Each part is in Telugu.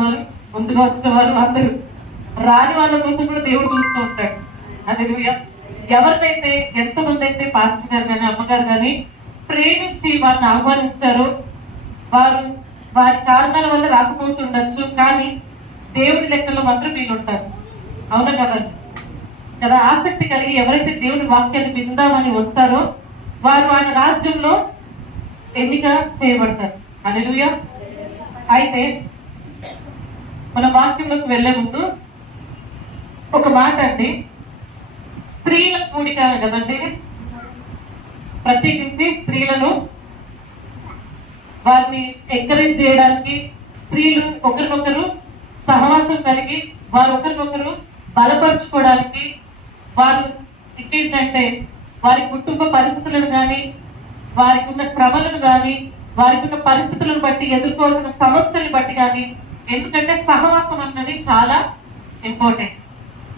వారు, ముందుగా వచ్చిన వారు అందరూ, రాని వాళ్ళ కోసం కూడా దేవుడు చూస్తూ ఉంటాడు. హల్లెలూయా. ఎవరినైతే ఎంతమంది అయితే పాస్టర్ గారు కానీ అమ్మగారు కానీ ప్రేమించి వారిని ఆహ్వానించారో వారు వారి కారణాల వల్ల రాకపోతుండొచ్చు, కానీ దేవుడి లెక్కలో మాత్రం వీళ్ళు ఉంటారు. అవునా కదండి? కదా, ఆసక్తి కలిగి ఎవరైతే దేవుని వాక్యాన్ని విందామని వస్తారో వారు ఆయన రాజ్యంలో ఎన్నిక చేయబడతారు. హల్లెలూయా. అయితే మన వాక్యంలోకి వెళ్లే ముందు ఒక మాట అండి. స్త్రీల కూడిక కదండి, ప్రత్యేకించి స్త్రీలను వారిని ఎంకరేజ్ చేయడానికి, స్త్రీలు ఒకరినొకరు సహవాసం కలిగి వారు ఒకరినొకరు బలపరుచుకోవడానికి, వారు ఇంకేంటంటే వారి కుటుంబ పరిస్థితులను కానీ, వారికి ఉన్న శ్రమలను కానీ, వారికి ఉన్న పరిస్థితులను బట్టి ఎదుర్కోవాల్సిన సమస్యలను బట్టి కానీ, ఎందుకంటే సహవాసం అన్నది చాలా ఇంపార్టెంట్.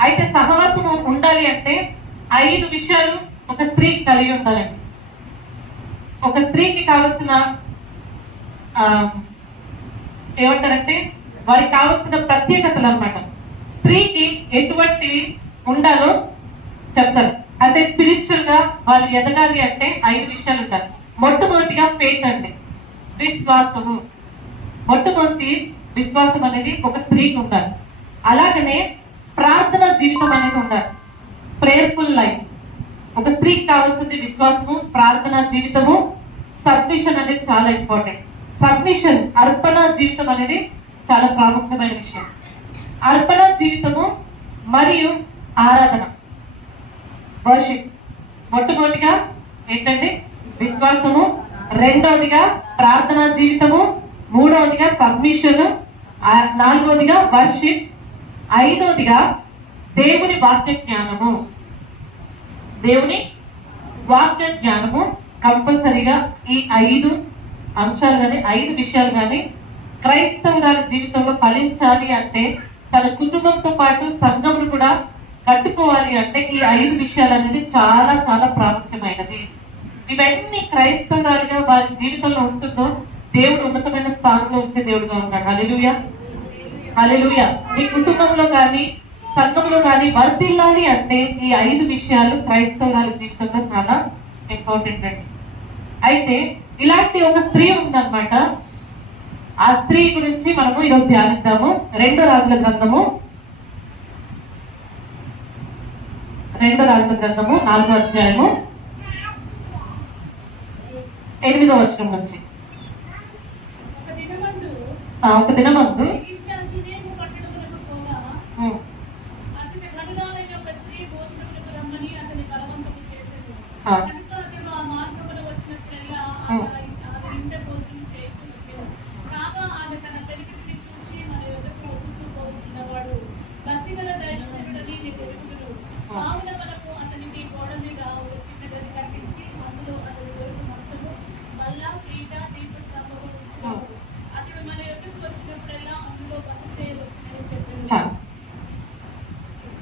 అయితే సహవాసం ఉండాలి అంటే 5 విషయాలు ఒక స్త్రీకి కలిగి ఉండాలండి. ఒక స్త్రీకి కావాల్సిన ఏమంటారంటే వారికి కావాల్సిన ప్రత్యేకతలు అన్నమాట. స్త్రీకి ఎటువంటివి ఉండాలో చెప్తారు. అంటే స్పిరిచువల్ గా వాళ్ళు ఎదగాలి అంటే 5 విషయాలు ఉంటారు. మొట్టమొదటిగా ఫెయిత్ అండి, విశ్వాసము. మొట్టమొదటి విశ్వాసం అనేది ఒక స్త్రీకి ఉండాలి. అలాగనే ప్రార్థన జీవితం అనేది ఉండాలి, ప్రేయర్ఫుల్ లైఫ్. ఒక స్త్రీకి కావాల్సింది విశ్వాసము, ప్రార్థన జీవితము, సబ్మిషన్ అనేది చాలా ఇంపార్టెంట్. సబ్మిషన్, అర్పణ జీవితం అనేది చాలా ప్రాముఖ్యమైన విషయం. అర్పణ జీవితము మరియు ఆరాధన, వర్షిప్. మొట్టమొదటిగా ఏంటంటే విశ్వాసము, రెండవదిగా ప్రార్థనా జీవితము, మూడవదిగా సబ్మిషన్, నాలుగవదిగా వర్షిప్, ఐదవదిగా దేవుని వాక్య జ్ఞానము. దేవుని వాక్య జ్ఞానము కంపల్సరీగా ఈ 5 అంశాలు కానీ 5 విషయాలు కానీ క్రైస్తవురాల జీవితంలో ఫలించాలి అంటే, తన కుటుంబంతో పాటు సంఘమును కూడా కట్టుకోవాలి అంటే ఈ 5 విషయాలు అనేది చాలా చాలా ప్రాముఖ్యమైనది. ఇవన్నీ క్రైస్తవురాలుగా వారి జీవితంలో ఉంటుందో దేవుడు ఉన్నతమైన స్థానంలో ఉంచే దేవుడుగా ఉన్నాడు. హల్లెలూయా, హల్లెలూయా. మీ కుటుంబంలో కానీ సంఘంలో కానీ వర్ధిల్లాలి అంటే ఈ 5 విషయాలు క్రైస్తవురాల జీవితంలో చాలా ఇంపార్టెంట్ అండి. అయితే ఇలాంటి ఒక స్త్రీ ఉందన్నమాట. ఆ స్త్రీ గురించి మనము ఈరోజు ధ్యానిద్దాము. 2 రాజుల గ్రంథము 4వ అధ్యాయము 8వ వచనం నుంచి. ఒక దినమందు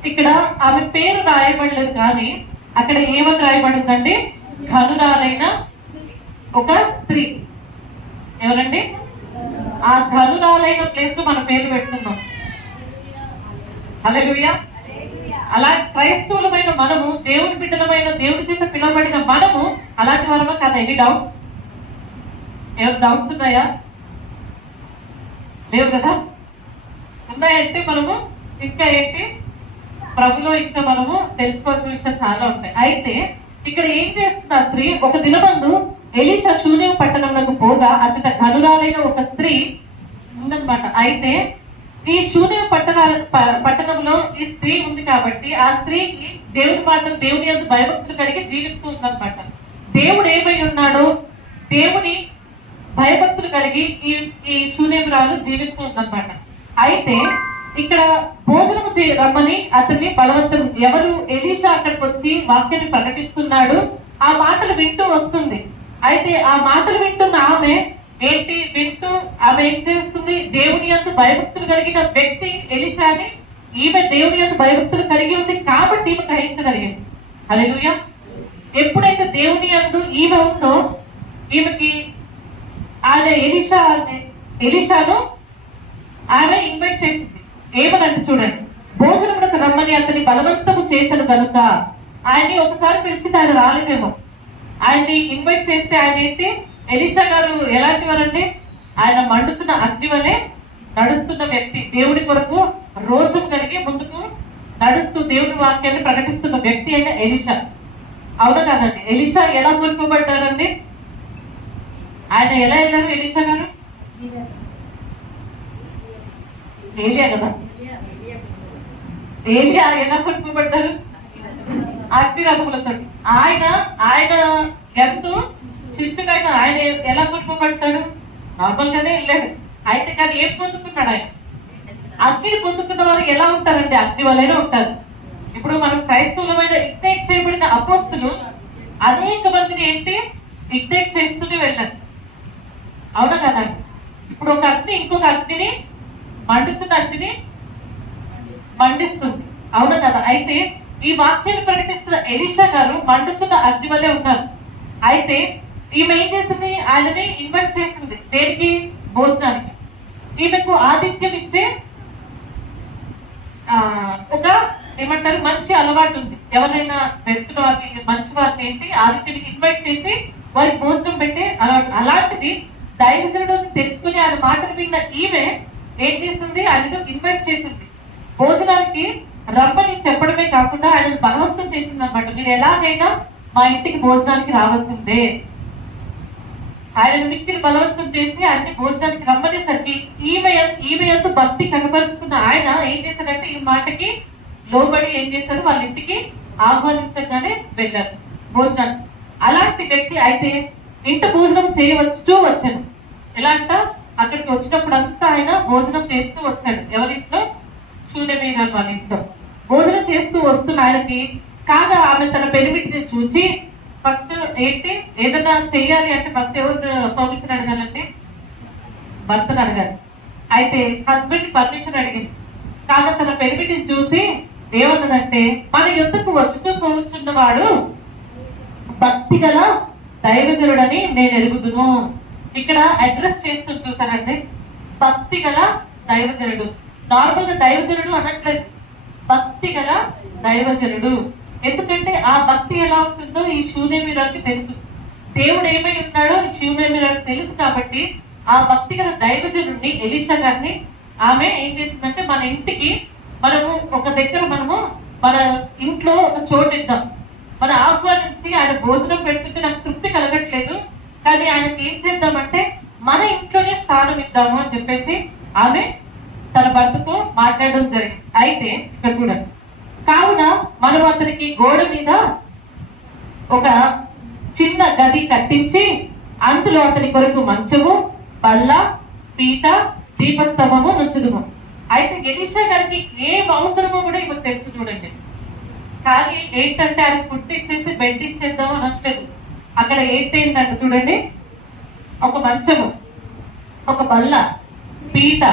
ఇక్కడ ఆమె పేరు రాయబడలేదు, కానీ అక్కడ ఏమని రాయబడిందంటే ఘనురాలైన ఒక స్త్రీ. ఎవరండి? ఆ ఘనురాలైన ప్లేస్ లో మన పేరు పెడుతున్నాం. హల్లెలూయా. అలా క్రైస్తవులమైన మనము, దేవుని బిడ్డలమైన, దేవుడి చేత పిలువబడిన మనము అలాంటి వారమా కదా? ఎన్ని డౌట్స్? ఏమైనా డౌట్స్ ఉన్నాయా? లేవు కదా? ఉన్నాయంటే మనము ఇంకా ఏంటి, ప్రభులో ఇంకా మనము తెలుసుకోవాల్సిన విషయాలు చాలా ఉంటాయి. అయితే ఇక్కడ ఏం చేస్తుంది ఆ స్త్రీ? ఒక దినమందు ఎలీషా షూనేము పట్టణంలోకి పోగా అచ్చట ఘనురాలైన ఒక స్త్రీ ఉందన్నమాట. అయితే ఈ షూనేము పట్టణంలో ఈ స్త్రీ ఉంది కాబట్టి ఆ స్త్రీకి దేవుడి మాటలు, దేవుని యందు భయభక్తులు కలిగి జీవిస్తూ ఉందన్నమాట. దేవుడు ఏమై ఉన్నాడో దేవుని భయభక్తులు కలిగి ఈ షూనేమురాలు జీవిస్తూ ఉందన్నమాట. అయితే ఇక్కడ భోజనము రమ్మని అతన్ని బలవంతం, ఎవరు? ఎలీషా అక్కడికి వచ్చి వాక్యాన్ని ప్రకటిస్తున్నాడు. ఆ మాటలు వింటూ వస్తుంది. అయితే ఆ మాటలు వింటున్న ఆమె వింటూ ఆమె ఏం చేస్తుంది? దేవుని యందు భయభక్తులు కలిగిన వ్యక్తి ఎలీషాని, ఈమె దేవుని యందు భయభక్తులు కలిగి ఉంది కాబట్టి ఈమె గ్రహించగలిగింది. హల్లెలూయా. ఎప్పుడైతే దేవుని యందు ఈమె ఉందో ఈమెకి ఆయన ఎలీషాను ఆమె ఇన్వైట్ చేసింది. ఏమనంటే చూడండి, భోజనమునకు రమ్మని అతని బలవంతము చేశాను కనుక. ఆయన్ని ఒకసారి పిలిచింది, ఆయన రాలేదేమో. ఆయన్ని ఇన్వైట్ చేస్తే ఆయన ఏంటి, ఎలీషా గారు ఎలాంటి వారండి, ఆయన మండుచున్న అగ్ని వలె నడుస్తున్న వ్యక్తి, దేవుడి కొరకు రోషం కలిగి ముందుకు నడుస్తూ దేవుడి వాక్యాన్ని ప్రకటిస్తున్న వ్యక్తి అయిన ఎలీషా. అవునా కాదండి? ఎలీషా ఎలా కొనుక్కోబడ్డారండి? ఆయన ఎలా వెళ్ళారు ఎలీషా గారు? ఏలియా కదా. ఏలియా ఎలా కొనుక్కోబడ్డారు? అగ్ని రథములతో. ఆయన ఆయన ఎంతో శిష్యుడైన ఆయన ఎలా కొనుక్కోబడతాడు? నార్మల్ గానే వెళ్ళాడు. అయితే కానీ ఏం పొందుకున్నాడు ఆయన? అగ్నిని పొందుకున్న వారు ఎలా ఉంటారండి? అగ్ని వల్లనే ఉంటారు. ఇప్పుడు మనం క్రైస్తవులమైన ఇగ్నైట్ చేయబడిన అపోస్తులు అనేక మందిని ఏంటి ఇగ్నైట్ చేస్తూనే వెళ్ళారు. అవునా కదా? ఇప్పుడు ఒక అగ్ని ఇంకొక అగ్నిని, మండుచున్న అగ్నిని మండిస్తుంది. అవునా కదా? అయితే ఈ వాక్యాన్ని ప్రకటిస్తున్న ఎలీషా గారు మండుచున్న అగ్ని వల్లే ఉన్నారు. అయితే ఈమె ఏం చేసింది? ఆయనని ఇన్వైట్ చేసింది. దేనికి? భోజనానికి. ఈమెకు ఆతిథ్యం ఇచ్చే ఒక ఏమంటారు మంచి అలవాటు ఉంది. ఎవరైనా వ్యక్తుల వారిని, మంచి వారిని ఏంటి ఆదిత్యునికి ఇన్వైట్ చేసి వారికి భోజనం పెట్టే అలవాటు. అలాంటిది దైవజనుడు తెలుసుకుని ఆయన మాటలు విన్న ఈమె ఏం చేసింది? ఆయనను ఇన్వైట్ చేసింది. భోజనానికి రమ్మని చెప్పడమే కాకుండా ఆయనను బలవంతం చేసింది అనమాట. మీరు ఎలాగైనా మా ఇంటికి భోజనానికి రావాల్సిందే. ఆయనను మిక్కిలి బలవంతం చేసి ఆయన్ని భోజనానికి రమ్మనేసరికి ఈమె ఎంతో భక్తి కనపరుచుకున్న ఆయన ఏం చేశారంటే ఈ మాటకి లోబడి ఏం చేశారు? వాళ్ళ ఇంటికి ఆహ్వానించగానే వెళ్ళారు భోజనానికి. అలాంటి వ్యక్తి అయితే ఇంట భోజనం చేయవచ్చు వచ్చాను. ఎలా అంట, అక్కడికి వచ్చినప్పుడు అంతా ఆయన భోజనం చేస్తూ వచ్చాడు. ఎవరింట్లో? శూన్యమైన వాళ్ళ ఇంట్లో భోజనం చేస్తూ వస్తున్న ఆయనకి కాగా ఆమె తన పెనిమిటిని చూచి ఫస్ట్ ఏంటి ఏదైనా చెయ్యాలి అంటే ఫస్ట్ ఎవరు పర్మిషన్ అడగాలంటే భర్తను అడగాలి. అయితే హస్బెండ్ పర్మిషన్ అడిగింది. కాగా తన పెనిమిటిని చూసి ఏమన్నదంటే, మన యుద్ధకు వచ్చుచూ కూర్చున్నవాడు భక్తి గల దైవజనుడని నేను ఎరుగుదును. ఇక్కడ అడ్రస్ చేస్తూ చూసానండి, భక్తి గల దైవజనుడు. నార్మల్ గా దైవజనుడు అనట్లేదు, భక్తి గల దైవజనుడు. ఎందుకంటే ఆ భక్తి ఎలా ఉంటుందో ఈ శూన్యమీరానికి తెలుసు. దేవుడు ఏమై ఉన్నాడో ఈ శూన్యమీరానికి తెలుసు. కాబట్టి ఆ భక్తి గల దైవజనుడిని ఎలీషా గారిని ఆమె ఏం చేసిందంటే, మన ఇంటికి మనము ఒక దగ్గర మన ఇంట్లో ఒక చోటు ఇద్దాం, మన ఆహ్వానించి ఆయన భోజనం పెడుతుంటే నాకు తృప్తి కలగట్లేదు, కానీ ఆయనకి ఏం చేద్దామంటే మన ఇంట్లోనే స్థానం ఇద్దాము అని చెప్పేసి ఆమె తన భర్తతో మాట్లాడడం జరిగింది. అయితే ఇక్కడ చూడండి, కావున మనం అతనికి గోడ మీద ఒక చిన్న గది కట్టించి అందులో అతని కొరకు మంచము, బల్ల, పీట, దీపస్తంభము నుంచుదుము. అయితే ఎలీషా గారికి ఏం అవసరమో కూడా ఇప్పుడు తెలుసు చూడండి. కానీ ఏంటంటే ఆయన ఫుడ్ ఇచ్చేసి బెడ్ ఇచ్చేద్దాం అనట్లేదు. అక్కడ ఏంటంటే చూడండి, ఒక మంచము, ఒక బల్ల, పీట,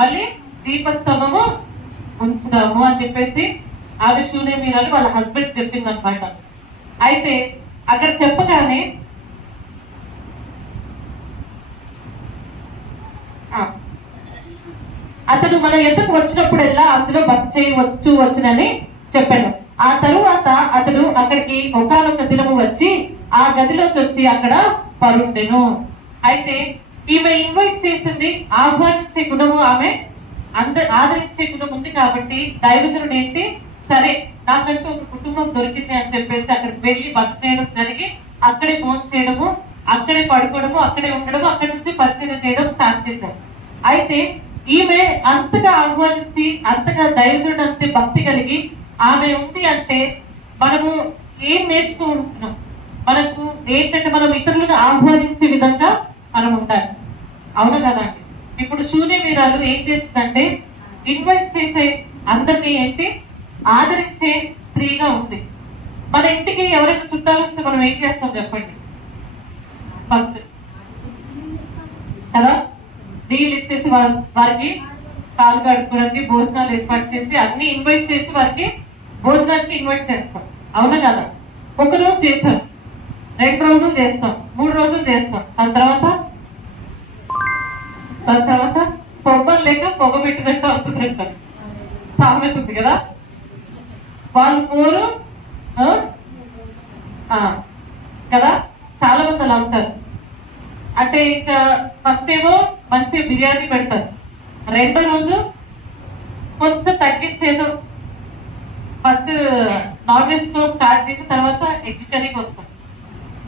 మళ్ళీ దీపస్తంభము ఉంచుదాము అని చెప్పేసి ఆవిడ శూన్యమీరాలు వాళ్ళ హస్బెండ్ చెప్పింది అనమాట. అయితే అక్కడ చెప్పగానే అతడు మన ఎదుకు వచ్చినప్పుడల్లా అందులో బస వచ్చునని చెప్పాను. ఆ తరువాత అతడు అక్కడికి ఒకనొక దినము వచ్చి ఆ గదిలోకి వచ్చి అక్కడ పరుండెను. అయితే ఈమె ఇన్వైట్ చేసింది, ఆహ్వానించే గుణము, ఆమె ఆదరించే గుణం ఉంది. కాబట్టి దైవజనుడు ఏంటి, సరే నాకంటూ ఒక కుటుంబం దొరికింది అని చెప్పేసి అక్కడికి వెళ్ళి బస చేయడం జరిగి అక్కడే ఫోన్ చేయడము, అక్కడే పడుకోవడము, అక్కడే ఉండడము, అక్కడి నుంచి పరిచయం చేయడం స్టార్ట్ చేశారు. అయితే ఈమె అంతగా ఆహ్వానించి అంతగా దైవజనుడు అంతే భక్తి కలిగి ఆమె ఉంది అంటే మనము ఏం నేర్చుకుంటున్నాం? మనకు ఏంటంటే మనం ఇతరులను ఆహ్వానించే విధంగా మనం ఉండాలి. అవును కదండి? ఇప్పుడు శూన్యమీరాలు ఏం చేస్తుందంటే ఇన్వైట్ చేసే అందరినీ ఏంటి ఆదరించే స్త్రీగా ఉంది. మన ఇంటికి ఎవరైనా చుట్టాలు వస్తే మనం ఏం చేస్తాం చెప్పండి? ఫస్ట్ కదా నీళ్ళు ఇచ్చేసి వారికి కాలు కడుక్కోవడానికి, భోజనాలు ఏర్పాటు చేసి అన్ని ఇన్వైట్ చేసి వారికి భోజనానికి ఇన్వైట్ చేస్తాం. అవునా కదా? ఒక రోజు చేస్తాం, 2 రోజులు చేస్తాం, 3 రోజులు చేస్తాం, దాని తర్వాత పొమ్మలు లేక పొగ పెట్టినట్టు అవుతుందంట. సామెత ఉంది కదా. వాళ్ళు పోరు కదా, చాలా మంది అలా ఉంటారు. అంటే ఇంకా ఫస్ట్ ఏమో మంచి బిర్యానీ పెడతారు, రెండో రోజు కొంచెం తగ్గించేదో ఫస్ట్ నాన్ వెజ్ తో స్టార్ట్ చేసి తర్వాత ఎగ్ కర్రీకి వస్తాం.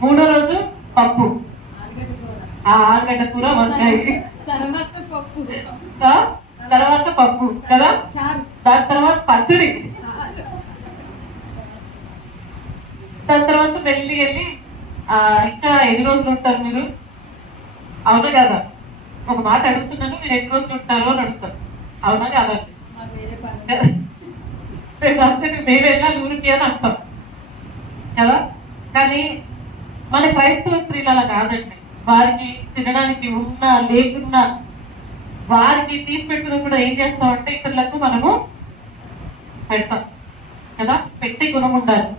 మూడో రోజు పప్పు, ఆలుగడ్డ కూర, వంకాయ, తర్వాత పప్పు కదా, దాని తర్వాత పచ్చడి, దాని తర్వాత వెళ్ళి ఇంకా ఎన్ని రోజులు ఉంటారు మీరు? అవునా కదా? ఒక మాట అడుగుతున్నాను, మీరు ఎన్ని రోజులు ఉంటారు అని అడుగుతారు. అవునా కదా? మేము వెళ్ళాలి ఊరికి అని అంటాం కదా. కానీ మన క్రైస్తవ స్త్రీలు అలా కాదండి. వారికి తినడానికి ఉన్నా లేకున్నా వారికి తీసి పెట్టుకుని కూడా ఏం చేస్తామంటే ఇతరులకు మనము పెడతాం కదా. పెట్టే గుణం ఉండాలి,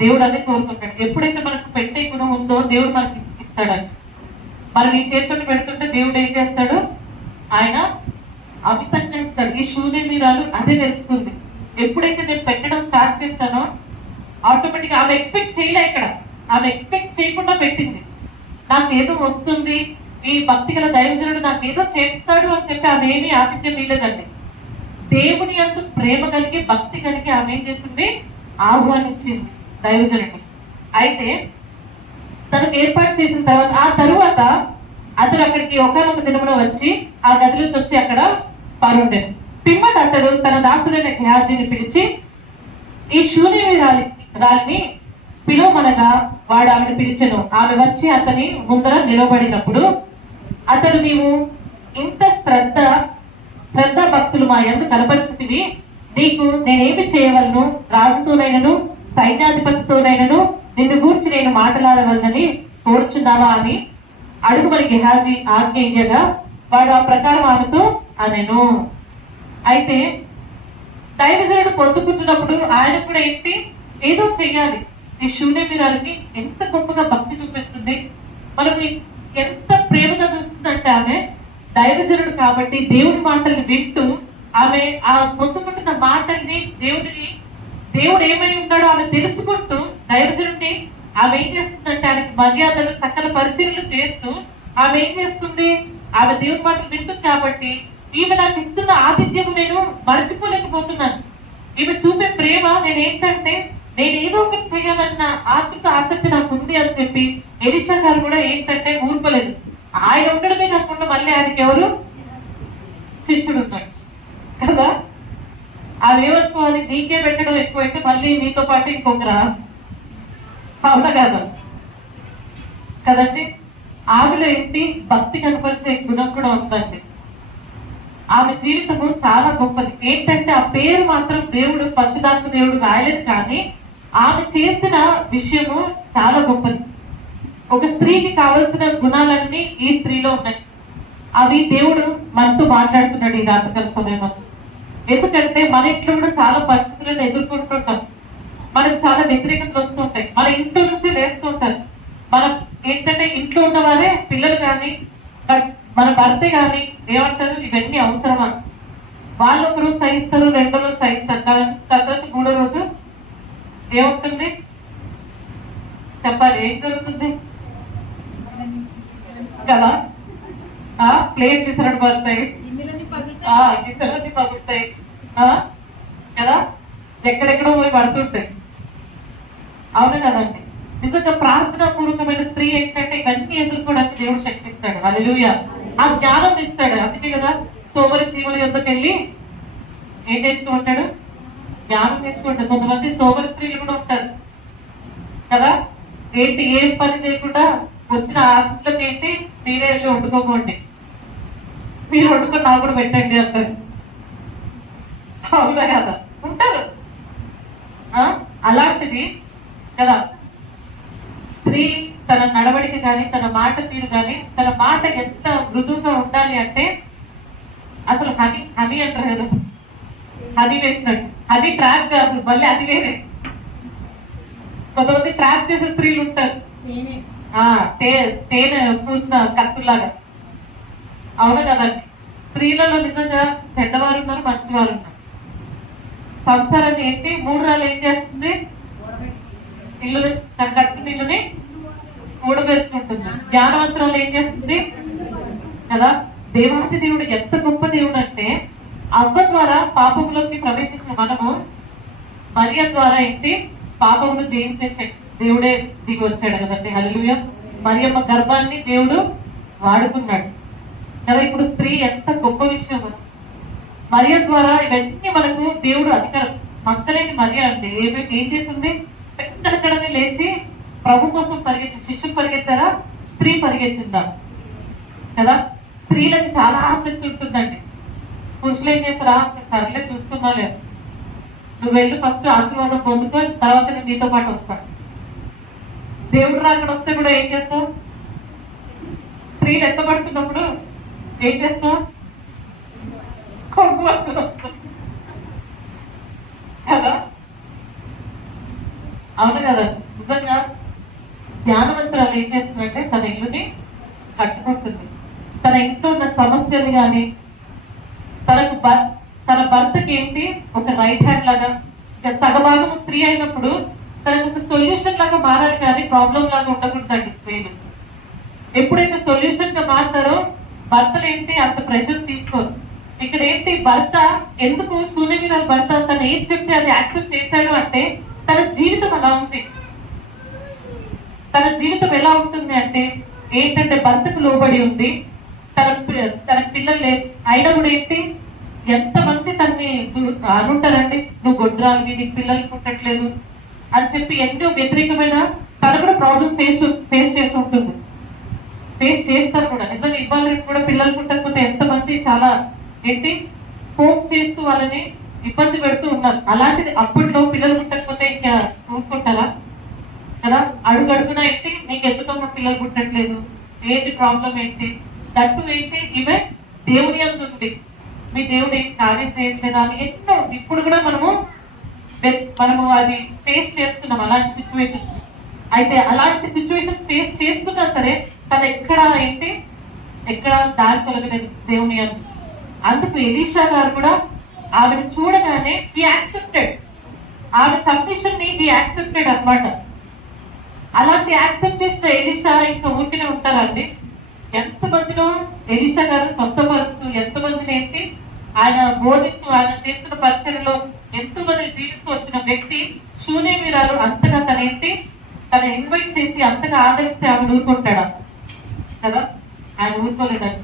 దేవుడు అదే కోరుకుంటాడు. ఎప్పుడైతే మనకు పెట్టే గుణం ఉందో దేవుడు మనకి ఇస్తాడని. మనం ఈ చేతులు పెడుతుంటే దేవుడు ఏం చేస్తాడు? ఆయన అమితంగా ఇస్తాడు. ఈ శూన్యమీరాలు అదే తెలుసుకుంది. ఎప్పుడైతే నేను పెట్టడం స్టార్ట్ చేస్తానో ఆటోమేటిక్గా ఆమె ఎక్స్పెక్ట్ చేయలే. ఇక్కడ ఆమె ఎక్స్పెక్ట్ చేయకుండా పెట్టింది. నాకు ఏదో వస్తుంది, ఈ భక్తి గల దైవజనుడు నాకు ఏదో చేస్తాడు అని చెప్పి ఆమె ఏమీ ఆతిథ్యం ఇవ్వలేదండి. దేవుని అందు ప్రేమ కలిగి భక్తి కలిగి ఆమె ఏం చేసింది? ఆహ్వానించింది దైవజనుడిని. అయితే తనకు ఏర్పాటు చేసిన తర్వాత ఆ తరువాత అతడు అక్కడికి ఒకనొక దినమున వచ్చి ఆ గదిలోకి వచ్చి అక్కడ పరుండెను. పిమ్మట అతడు తన దాసుడైన గెహాజీని పిలిచి ఈ శూన్యమీరాలిని పిలువమనగా వాడు ఆమెను పిలిచెను. ఆమె వచ్చి అతని ముందర నిలబడినప్పుడు అతడు, నీవు ఇంత శ్రద్ధ భక్తులు మా యందు కనపరిచితివి, నీకు నేనేమి చేయవలను? రాజుతోనైనను సైన్యాధిపతితోనైనను నిన్ను గూర్చి నేను మాట్లాడవలనని కోరుచున్నావా అని అడుగుమని గెహాజీ ఆజ్ఞ ఇయ్యగా వాడు ఆ ప్రకారం ఆమెతో అనెను. అయితే దైవజనుడు పొందుకుంటున్నప్పుడు ఆయన కూడా ఏంటి, ఏదో చెయ్యాలి. ఈ శూన్యమీరాలకి ఎంత గొప్పగా భక్తి చూపిస్తుంది, మనం ఎంత ప్రేమగా చూస్తుందంటే ఆమె దైవజనుడు కాబట్టి దేవుడి మాటల్ని వింటూ ఆమె ఆ పొందుకుంటున్న మాటల్ని దేవుడు ఏమై ఉన్నాడో ఆమె తెలుసుకుంటూ దైవజనుడిని ఆమె ఏం చేస్తుందంటే ఆయనకి మర్యాదలు సకల పరిచర్యలు చేస్తూ ఆమె ఏం చేస్తుంది? ఆమె దేవుడి మాటలు వింటుంది కాబట్టి ఈమె నాకు ఇస్తున్న ఆతిథ్యం నేను మర్చిపోలేకపోతున్నాను. ఈమె చూపే ప్రేమ నేనేంటంటే నేను ఏదో ఒకటి చేయాలన్న ఆత్మక ఆసక్తి నాకు ఉంది అని చెప్పి ఎలీషా గారు కూడా ఏంటంటే ఊరుకోలేదు. ఆయన ఉండడమే కాకుండా మళ్ళీ ఆయనకి ఎవరు? శిష్యుడు ఉన్నాడు కదా. ఆమె ఏమనుకోవాలి? నీకే పెట్టడం ఎక్కువైతే మళ్ళీ నీతో పాటు ఇంకొకరా? అవునా కదా కదండి. ఆమెలో ఏంటి? భక్తి కనపరిచే గుణం కూడా ఉందండి. ఆమె జీవితము చాలా గొప్పది. ఏంటంటే ఆ పేరు మాత్రం దేవుడు పరిశుద్ధాత్మ దేవుడు రాయలేదు, కానీ ఆమె చేసిన విషయము చాలా గొప్పది. ఒక స్త్రీకి కావలసిన గుణాలన్నీ ఈ స్త్రీలో ఉన్నాయి. అవి దేవుడు మనతో మాట్లాడుతున్నాడు ఈ రాత్రికాల సమయంలో. ఎందుకంటే మన ఇంట్లో కూడా చాలా పరిస్థితులను ఎదుర్కొంటుంటాం. మనకు చాలా వ్యతిరేకతలు వస్తుంటాయి. మన ఇంట్లో నుంచి లేస్తుంటారు. మనం ఏంటంటే ఇంట్లో ఉన్నవారే పిల్లలు కానీ మన భర్తే కానీ ఏమంటారు? ఇవన్నీ అవసరమా? వాళ్ళు ఒక రోజు సహిస్తారు, రెండో రోజు సహిస్తారు, తర్వాత మూడో రోజు ఏమవుతుంది చెప్పాలి? ఏం జరుగుతుంది కదా? ప్లేట్ విసరడం పడతాయి, గిన్నెలన్నీ పగులుతాయి కదా, ఎక్కడెక్కడో పోయి పడుతుంటాయి. అవును కదండి. నిజంగా ప్రార్థనా పూర్వకమైన స్త్రీ ఏంటంటే ఇవన్నీ ఎదుర్కోవడానికి దేవుడు శక్తిస్తాడు. హల్లెలూయా. ఆ జ్ఞానం ఇస్తాడు. అందుకే కదా సోమరి చీమల యొద్దకు వెళ్ళి ఏం నేర్చుకుంటాడు? జ్ఞానం నేర్చుకుంటాడు. కొంతమంది సోమరి స్త్రీలు కూడా ఉంటారు కదా. ఏంటి, ఏం పని చేయకుండా వచ్చిన ఆత్మలకు ఏంటి, మీరే వెళ్ళి వండుకోకండి, మీరు వండుకొని నాకు కూడా పెట్టండి అంటారు. అవునా కదా, ఉంటారు. అలాంటిది కదా స్త్రీ తన నడవడిక కానీ తన మాట తీరు కానీ తన మాట ఎంత మృదువుగా ఉండాలి అంటే అసలు హనీ అంటారు కదా, హనీ వేసినట్టు. హనీ ట్రాక్ కాదు, మళ్ళీ అది వేరే. కొంతమంది ట్రాక్ చేసే స్త్రీలు ఉంటారు, తేనె పూసిన కత్తులాగా. అవును కదండి. స్త్రీలలో నిజంగా చెడ్డవారు ఉన్నారు, మంచివారు ఉన్నారు. సంసారాన్ని ఏంటి 3 రాళ్ళు ఏం చేస్తుంది? ఇల్లు తన కట్టుకున్న ఇల్లుని మూడబెట్టుకుంటుంది. జ్ఞానవంతురాలు ఏం చేస్తుంది కదా? దేవాది దేవుడు ఎంత గొప్ప దేవుడు అంటే, అవ్వ ద్వారా పాపంలోకి ప్రవేశించిన మనము మరియ ద్వారా ఏంటి పాపమును జయించే దేవుడే దిగి వచ్చాడు కదండి. హల్లెలూయా. మరియమ్మ గర్భాన్ని దేవుడు వాడుకున్నాడు కదా. ఇప్పుడు స్త్రీ ఎంత గొప్ప విషయం. మరియ ద్వారా ఇవన్నీ మనకు దేవుడు అధికారం. మంకలేని మరియ అంటే ఏం చేసింది? ఎక్కడెక్కడనే లేచి ప్రభు కోసం పరిగెత్తి, శిష్యులు పరిగెత్తారా, స్త్రీ పరిగెత్తిందా కదా. స్త్రీలకు చాలా ఆసక్తి ఉంటుందండి. పురుషులు ఏం చేస్తారా, సర్లే చూసుకున్నా లేదు, నువ్వు వెళ్ళి ఫస్ట్ ఆశీర్వాదం పొందుకో, తర్వాత నేను నీతో పాటు వస్తాను. దేవుడు అక్కడ వస్తే కూడా ఏం చేస్తావు? స్త్రీలు ఎత్తబడుతున్నప్పుడు ఏం చేస్తావు? కదా, అవును కదా. నిజంగా జ్ఞానవంతురాలు ఏం చేస్తుందంటే తన ఇల్లుని కట్టుకుంటుంది. తన ఇంట్లో ఉన్న సమస్యలు కానీ, తన భర్తకి ఏంటి ఒక రైట్ హ్యాండ్ లాగా, ఇంకా సగభాగం స్త్రీ అయినప్పుడు తనకు ఒక సొల్యూషన్ లాగా మారాలి, కానీ ప్రాబ్లం లాగా ఉండకూడదండి స్త్రీలు. ఎప్పుడైతే సొల్యూషన్ గా మారుతారో భర్తలు ఏంటి అంత ప్రెషర్ తీసుకోరు. ఇక్కడ ఏంటి, భర్త ఎందుకు సూర్యవీరాల భర్త తను ఏం చెప్తే అది యాక్సెప్ట్ చేశాడు అంటే తన జీవితం అలా ఉంది. తన జీవితం ఎలా ఉంటుంది అంటే ఏంటంటే భర్తకు లోబడి ఉంది. తన పిల్లలు అయినా కూడా ఏంటి, ఎంతమంది తనని అనుంటారండి, నువ్వు గొడ్రాలివి, నీకు పిల్లలు పుట్టట్లేదు అని చెప్పి ఎంతో వ్యతిరేకమైన తను కూడా ప్రాబ్లమ్ ఫేస్ చేసి ఉంటుంది. ఫేస్ చేస్తారు కూడా. నిజంగా ఇవాళ కూడా పిల్లలు పుట్టకపోతే ఎంతమంది చాలా ఏంటి ఫోన్ చేస్తూ వాళ్ళని ఇబ్బంది పెడుతూ ఉన్నారు. అలాంటిది అప్పట్లో పిల్లలు పుట్టకపోతే ఇంకా చూసుకుంటారా కదా. అడుగడుగునా ఏంటి, నీకు ఎందుకమ్మా పిల్లలు పుట్టట్లేదు, ఏంటి ప్రాబ్లం ఏంటి, దట్టు ఏంటి, ఇవే దేవుని అందుంది, మీ దేవుడు ఏం కార్యం చేయట్లేదు అని ఎన్నో ఇప్పుడు కూడా మనము అది ఫేస్ చేస్తున్నాం అలాంటి సిచ్యువేషన్స్. అయితే అలాంటి సిచ్యువేషన్ ఫేస్ చేస్తున్నా సరే తను ఎక్కడ దారి తొలగలేదు దేవుని అందు. అందుకు ఎలీషా గారు కూడా ఆవిడ చూడగానే హీ యాక్సెప్టెడ్, ఆవిడ సబ్మిషన్ ని హీ యాక్సెప్టెడ్ అన్నమాట. అలాంటి యాక్సెప్ట్ చేసిన ఎలీషా ఇంకా ఊరికనే ఉంటారండి. ఎంతమందిలో ఎలీషా గారు స్వస్థపరుస్తూ, ఎంతమందిని ఏంటి ఆయన బోధిస్తూ, ఆయన చేస్తున్న పరిచర్యలో ఎంతో మందిని దీవిస్తూ వచ్చిన వ్యక్తి శూన్యవీరాలు. అంతగా తన ఇన్వైట్ చేసి అంతగా ఆదరిస్తే ఆమె ఊరుకుంటాడా కదా, ఆయన ఊరుకోలేదండి.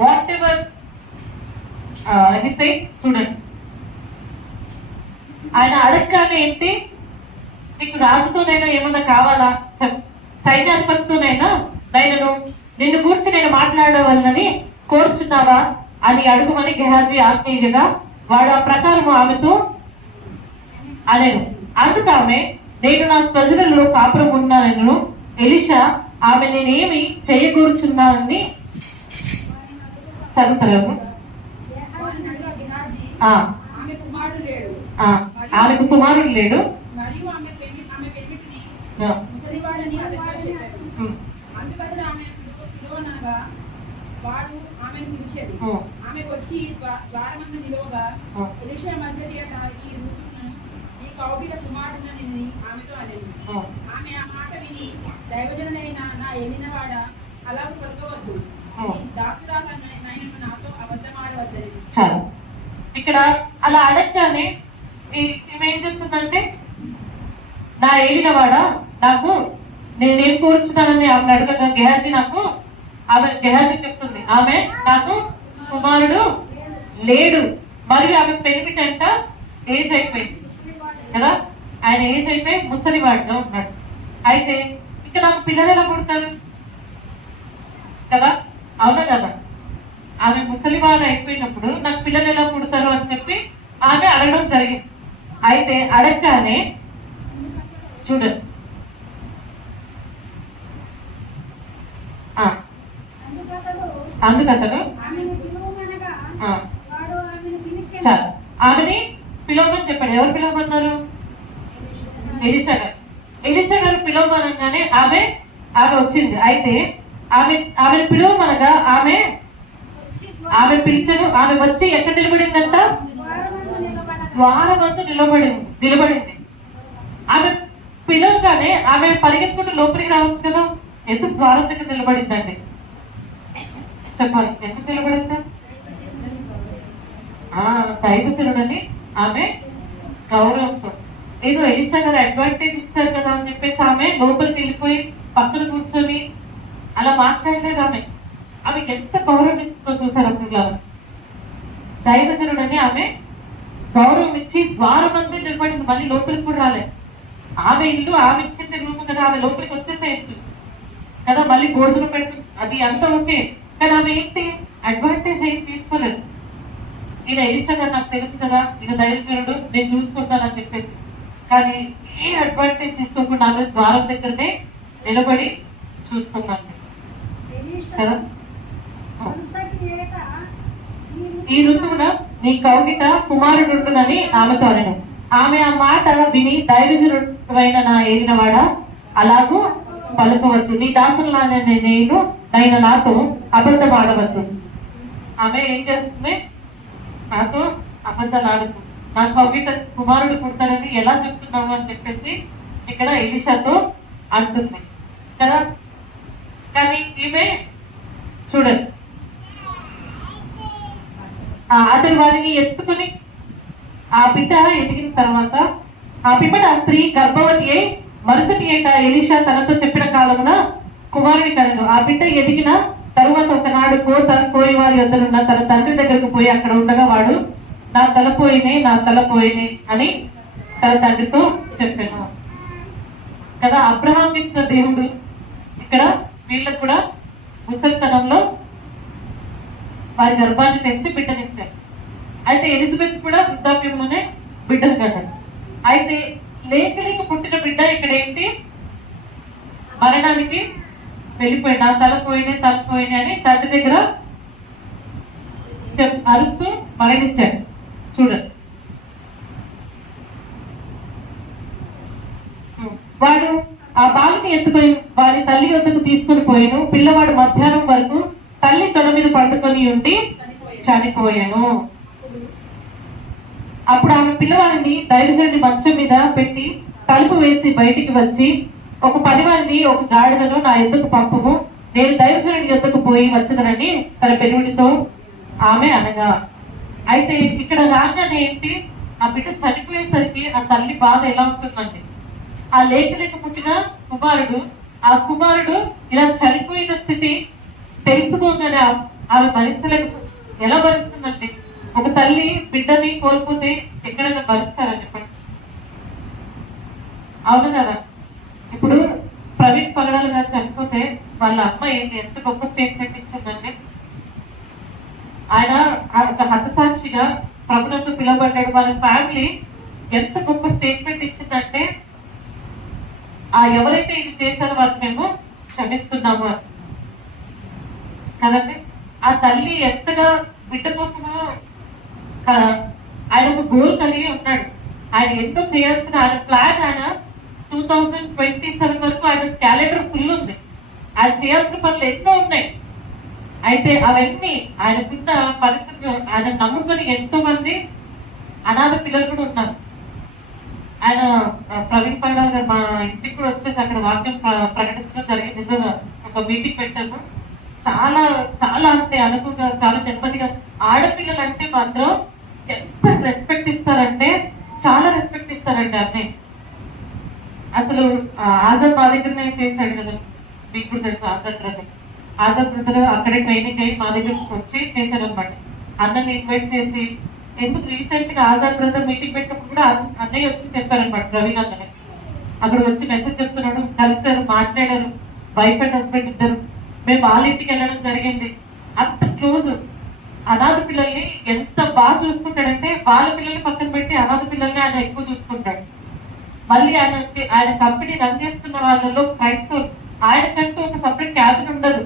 వాట్ ఎవర్ చూడండి, ఆయన అడగగానే ఏంటి, నీకు రాజుతోనైనా ఏమన్నా కావాలా, సైన్యాధిపతితోనైనా నిన్ను గురించి నేను మాట్లాడవలనని కోరుచున్నావా అని అడుగుమని గెహాజీ ఆజ్ఞగా వాడు ఆ ప్రకారం ఆమెతో అనేను. అందుకు ఆమె, నేను నా స్వజనులలో కాపురం ఉన్నాను. ఎలీషా ఆమె నేనేమి చేయకూర్చున్నానని చదువుతారు. ఆమెకు కుమారుడు లేడు. వాడు ఆమెను పిలిచేది. ఆమె వచ్చి ద్వారమందు నిలువగా ఎలీషా మధ్యటి ఈ ఋతువును నీ కౌగిట కుమారుడని ఆమెతో అనేది. ఆమె ఆ మాట విని, దైవజనుడైన నా ఏలినవాడ అలాగ పలుకోవద్దు, దాసురాలైన నాతో అబద్ధమాడవద్దని. చాలు. ఇక్కడ అలా అడగగానే ఏం చెప్తుందంటే, నా ఏలినవాడ నాకు నేనేం కోరుచున్నానని ఆమెను అడగగా గెహాజీ చెప్తుంది, ఆమె నాకు కుమారుడు లేడు, మరియు ఆమె పెనిమిటంట ఏజ్ అయిపోయింది కదా. ఆయన ఏజ్ అయిపోయి ముసలివాడుగా ఉన్నాడు. అయితే ఇక నాకు పిల్లలు ఎలా పుడతారు కదా, అవునా కదా. ఆమె ముసలివాడు అయిపోయినప్పుడు నాకు పిల్లలు ఎలా పుడతారు అని చెప్పి ఆమె అడగడం జరిగింది. అయితే అడగగానే చూడండి, అందుకతను చాలు ఆమెని పిలవమని చెప్పాడు. ఎవరు పిలవమన్నారు? ఎలీషా గారు పిలవమనగానే ఆమె వచ్చింది. అయితే ఆమెను పిలవమనగా ఆమె ఆమె పిలిచారు, ఆమె వచ్చి ఎక్కడ నిలబడిందంట? ద్వారం వద్ద నిలబడింది. ఆమె పిలవగానే ఆమె పరిగెత్తుకుంటూ లోపలికి రావచ్చు కదా, ఎందుకు ద్వారం దగ్గర నిలబడిందండి? చెప్పాలి, ఎందుకు నిలబడిందా? దైవజనుడని ఆమె గౌరవంతో, ఏదో ఎలిషా గారు అడ్వాంటేజ్ ఇచ్చారు కదా అని చెప్పేసి ఆమె లోపలికి వెళ్ళిపోయి పక్కన కూర్చొని అలా మాట్లాడలేదు. ఆమె ఎంత గౌరవం ఇస్తుందో చూసారు పిల్లలు. దైవజనుడని ఆమె గౌరవం ఇచ్చి ద్వారం అంతా నిలబడింది, మళ్ళీ లోపలికి కూడా రాలేదు. ఆమె ఇల్లు, ఆమె ఇచ్చింది రూమ్ కదా, ఆమె లోపలికి వచ్చేసేయచ్చు కదా, మళ్ళీ భోజనం పెడుతుంది, అది అంతా ఓకే. కానీ ఆమె ఏంటి అడ్వాంటేజ్ ఏం తీసుకోలేదు. ఈయన ఎలిషా గారు నాకు తెలుసు కదా, ఈయన దైవజనుడు, నేను చూసుకుంటానని చెప్పేసి, కానీ ఏ అడ్వాంటేజ్ తీసుకోకుండా ఆమె ద్వారం దగ్గరనే నిలబడి చూస్తున్నాను కదా. ఈ ఋతువున నీ కౌగిట కుమారుడు ఉంటుందని ఆమెతో అనను. ఆమె ఆ మాట విని, దైవజనుడైన నా ఏలినవాడ, అలాగూ పలుకవద్దు, నీ దాసులానే నేను నాతో అబద్ధం ఆడవద్దు. ఆమె ఏం చేస్తుంది? నాతో అబద్ధాలు ఆడదు, నాకు కౌగిట కుమారుడు పుడతాడని ఎలా చెప్తున్నావు అని చెప్పేసి ఇక్కడ ఎలిషాతో అంటుంది కదా. కానీ ఈమె చూడండి, అతడు వారిని ఎత్తుకుని ఆ బిడ్డ ఎదిగిన తర్వాత ఆ పిమ్మట ఆ స్త్రీ గర్భవతి అయి మరుసటి ఏట ఎలిషా తనతో చెప్పిన కాలమున కుమారుని కనెను. ఆ బిడ్డ ఎదిగిన తరువాత ఒకనాడు కోయి వారి యొద్దనున్న తన తండ్రి దగ్గరకు పోయి అక్కడ ఉండగా వాడు నా తల పోయినే అని తన తండ్రితో చెప్పాను కదా. అబ్రహాం ఇచ్చిన దేవుడు ఇక్కడ వీళ్ళకు కూడా ముసలితనంలో వారి గర్భాన్ని తెచ్చి బిడ్డనిచ్చారు. అయితే ఎలిజబెత్ కూడా వృద్ధాప్యంలోనే బిడ్డను కదా. అయితే లేక పుట్టిన బిడ్డ ఇక్కడ ఏంటి? మరణానికి వెళ్ళిపోయింది. నా తల పోయినే అని తండ్రి దగ్గర అరుస్తూ మరణించాడు. చూడండి, వాడు ఆ బాలుని ఎత్తుకొని వారి తల్లి వద్దకు తీసుకుని పోయాను. పిల్లవాడు మధ్యాహ్నం వరకు తల్లి తొడ మీద పండుకొని ఉండి చనిపోయాను. అప్పుడు ఆమె పిల్లవాడిని దైవజనుడి మంచం మీద పెట్టి తలుపు వేసి బయటికి వచ్చి, ఒక పనివారిని ఒక గాడిదను నా ఎద్దుకు పంపుము, నేను దైవజనుడి ఎద్దుకు పోయి వచ్చదనని తన పెనుడితో ఆమె అనగా. అయితే ఇక్కడ రాగానే ఏంటి, ఆ బిడ్డ చనిపోయేసరికి ఆ తల్లి బాధ ఎలా ఉంటుందండి. ఆ లేక పుట్టిన ఆ కుమారుడు ఇలా చనిపోయిన స్థితి తెలుసుకోగానే ఆమె భరించలేదు. ఎలా భరిస్తుందండి? ఒక తల్లి బిడ్డని కోల్పోతే ఎక్కడైనా భరిస్తారని చెప్పండి, అవును కదా. ఇప్పుడు ప్రవీణ్ పగడాల గారు చనిపోతే వాళ్ళ అమ్మ ఎంత గొప్ప స్టేట్మెంట్ ఇచ్చిందండి. ఆయన ఒక హతసాక్షిగా ప్రభుత్వంతో పిలువబడ్డాడు. వాళ్ళ ఫ్యామిలీ ఎంత గొప్ప స్టేట్మెంట్ ఇచ్చిందంటే, ఎవరైతే ఇది చేశారో వారికి మేము క్షమిస్తున్నాము అని కదండి. ఆ తల్లి ఎంతగా బిడ్డ కోసము ఆయన ఒక గోల్ కలిగి ఉన్నాడు. ఆయన ఎంతో చేయాల్సిన ఆయన ప్లాన్, ఆయన 2027 వరకు ఆయన క్యాలెండర్ ఫుల్ ఉంది. ఆయన చేయాల్సిన పనులు ఎన్నో ఉన్నాయి. అయితే అవన్నీ ఆయనకున్న పరిస్థితులు ఆయన నమ్ముకొని ఎంతో మంది అనాథ పిల్లలు కూడా ఉన్నారు. ఆయన ప్రవీణ్ పగడాల గారు మా ఇంటికి కూడా వచ్చేసి అక్కడ వాక్యం ప్రకటించడం జరిగింది. నిజంగా ఒక మీటింగ్ పెట్టాము. చాలా చాలా అంటే అనుకుగా, చాలా నెమ్మదిగా. ఆడపిల్లలు అంటే మాత్రం ఎంత రెస్పెక్ట్ ఇస్తారంటే చాలా రెస్పెక్ట్ ఇస్తారండి. అన్నీ అసలు ఆజాద్ మా దగ్గరనే చేశాడు కదా, మీకు కూడా తెలుసు. ఆజాద్ బ్రదర్ అక్కడే ట్రైనింగ్ అయ్యి మా దగ్గరకు వచ్చి చేశారు అనమాట. అన్నని ఇన్వైట్ చేసి, ఎందుకు రీసెంట్ గా ఆజాద్ బ్రదర్ మీటింగ్ పెట్టినప్పుడు కూడా అన్నయ్య వచ్చి చెప్పారనమాట. ప్రవీణ్ అన్నని అక్కడ వచ్చి మెసేజ్ చెప్తున్నాడు, కలిసారు, మాట్లాడారు. వైఫ్ అండ్ హస్బెండ్ ఇద్దరు. మేము వాళ్ళ ఇంటికి వెళ్ళడం జరిగింది. అంత క్లోజ్. అనాథ పిల్లల్ని ఎంత బాగా చూసుకుంటాడంటే, వాళ్ళ పిల్లల్ని పక్కన పెట్టి అనాథ పిల్లల్ని ఆయన ఎక్కువ చూసుకుంటాడు. మళ్ళీ ఆయన కంపెనీ రన్ చేస్తున్న వాళ్ళలో క్రైస్తవులు, ఆయనకంటూ ఒక సపరేట్ క్యాబిన్ ఉండదు.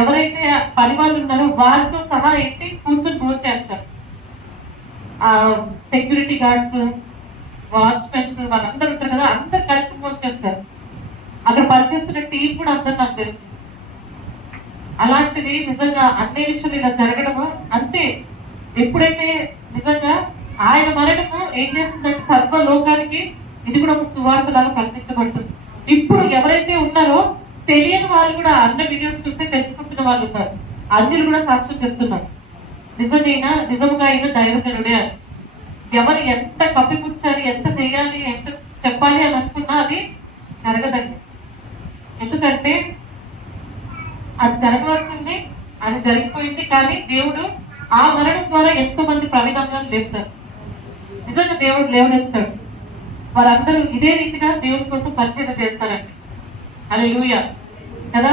ఎవరైతే పని వాళ్ళు ఉన్నారో వాళ్ళతో సహా ఎట్టి కూర్చొని భోజనం చేస్తారు. సెక్యూరిటీ గార్డ్స్, వాచ్మెన్స్, వాళ్ళందరూ ఉంటారు కదా, అందరు కలిసి భోజనం చేస్తారు. అక్కడ పనిచేస్తున్న టీం కూడా అందరు నాకు తెలుసు. అలాంటిది నిజంగా అన్ని విషయాలు ఇలా జరగడము అంతే. ఎప్పుడైతే నిజంగా ఆయన మరణము ఏం చేస్తుందంటే సర్వ లోకానికి ఇది కూడా ఒక సువార్తలాగా ప్రకటించబడుతుంది. ఇప్పుడు ఎవరైతే ఉన్నారో తెలియని వాళ్ళు కూడా అన్న వీడియోస్ చూస్తే తెలుసుకుంటున్న వాళ్ళు ఉన్నారు. అన్యులు కూడా సాక్ష్యం చెప్తున్నారు నిజంగా అయినా దైవజనుడే అని. ఎవరు ఎంత కప్పిపుచ్చాలి, ఎంత చేయాలి, ఎంత చెప్పాలి అని అనుకున్నా అది జరగదండి. ఎందుకంటే అది జరగవలసింది, అది జరిగిపోయింది. కానీ దేవుడు ఆ మరణం ద్వారా ఎంతో మంది ప్రవీణాలను లేపుతారు. నిజంగా దేవుడు లేవనెత్తాడు. వారందరూ ఇదే రీతిగా దేవుడి కోసం పరిచయం చేస్తారండి. హల్లెలూయా కదా.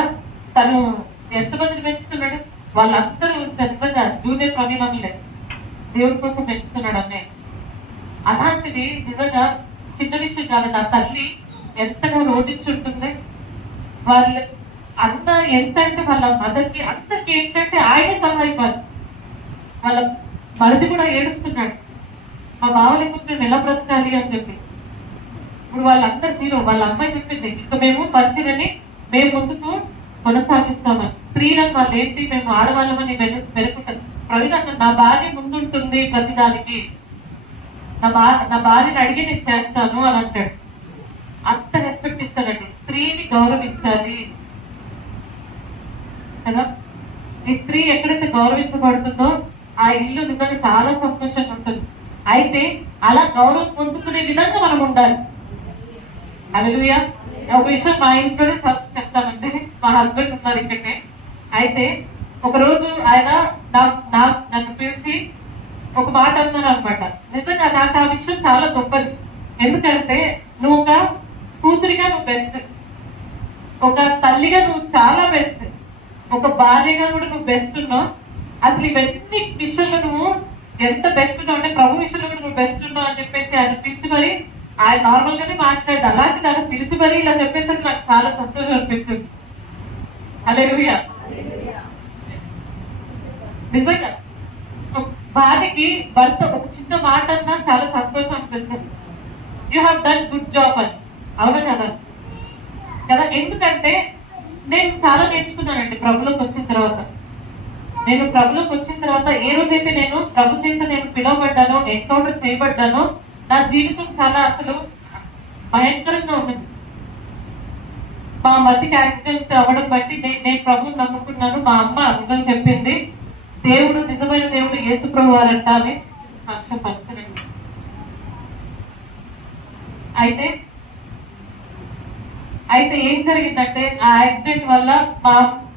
తను ఎంతమందిని పెంచుతున్నాడు, వాళ్ళందరూ నిజంగా జూనియర్ ప్రవీణాలే దేవుడి కోసం పెంచుతున్నాడు అన్నయ్య. అలాంటిది నిజంగా చిన్న విషయం కాదు. నా తల్లి ఎంతగా రోధించుంటుంది. వాళ్ళు అంత ఎంత అంటే వాళ్ళ మదర్కి అందరికి ఏంటంటే ఆయనే సహాయపడు. వాళ్ళ మరిది కూడా ఏడుస్తున్నాడు, మా బావ లేకుండా మేము ఎలా బ్రతకాలి అని చెప్పి. ఇప్పుడు వాళ్ళందరూ జీరో. వాళ్ళ అమ్మాయి చెప్పింది, ఇంకా మేము పరిచయని మేము ముందుకు కొనసాగిస్తామని. స్త్రీలను వాళ్ళు ఏంటి, మేము ఆడవాళ్ళమని వెనుకుంటారు. ప్రవీణ్ అన్న నా భార్య ముందుంటుంది ప్రతిదానికి, నా భార్యని అడిగి నేను చేస్తాను అని అంటాడు. అంత రెస్పెక్ట్ ఇస్తానండి. స్త్రీని గౌరవించాలి కదా. ఈ స్త్రీ ఎక్కడైతే గౌరవించబడుతుందో ఆ ఇల్లు నిజంగా చాలా సంతోషంగా ఉంటుంది. అయితే అలా గౌరవం పొందుకునే విధంగా మనం ఉండాలి. హల్లెలూయా. ఒక విషయం మా ఇంట్లోనే చెప్తానంటే, మా హస్బెండ్ ఉన్నారు ఇక్కడే. అయితే ఒకరోజు ఆయన నన్ను పిలిచి ఒక మాట అన్నారు అనమాట. నిజంగా నాకు ఆ విషయం చాలా గొప్పది. ఎందుకంటే నువ్వు ఒక కూతురిగా నువ్వు బెస్ట్, ఒక తల్లిగా నువ్వు చాలా బెస్ట్, ఒక భార్యగా కూడా నువ్వు బెస్ట్ ఉన్నావు. అసలు ఇవన్నీ విషయంలో నువ్వు ఎంత బెస్ట్ ఉన్నావు అంటే ప్రభు విషయంలో కూడా నువ్వు బెస్ట్ ఉన్నావు అని చెప్పేసి ఆయన పిలిచి మరి, ఆయన నార్మల్ గానే మాట్లాడాడు. అలాంటి నన్ను పిలిచి మరి ఇలా చెప్పేసరికి నాకు చాలా సంతోషం అనిపించింది. హల్లెలూయా. నిజంగా భార్యకి భర్త ఒక చిన్న మాట అన్నా చాలా సంతోషం అనిపిస్తుంది. You have done good job అని. అవునా కదా కదా. ఎందుకంటే నేను చాలా నేర్చుకున్నానండి ప్రభులోకి వచ్చిన తర్వాత. ఏ రోజైతే నేను ప్రభు చేత నేను పిలువబడ్డానో, ఎన్కౌంటర్ చేయబడ్డానో, నా జీవితం చాలా అసలు భయంకరంగా ఉన్నది. మా మధ్యకి యాక్సిడెంట్ అవ్వడం బట్టి నేను ప్రభుని నమ్ముకున్నాను. మా అమ్మ నిజం చెప్పింది, దేవుడు నిజమైన దేవుడు యేసు ప్రభు వారంట అని సాక్ష్యం పలుకుతున్నాడు. అయితే ఏం జరిగిందంటే ఆ యాక్సిడెంట్ వల్ల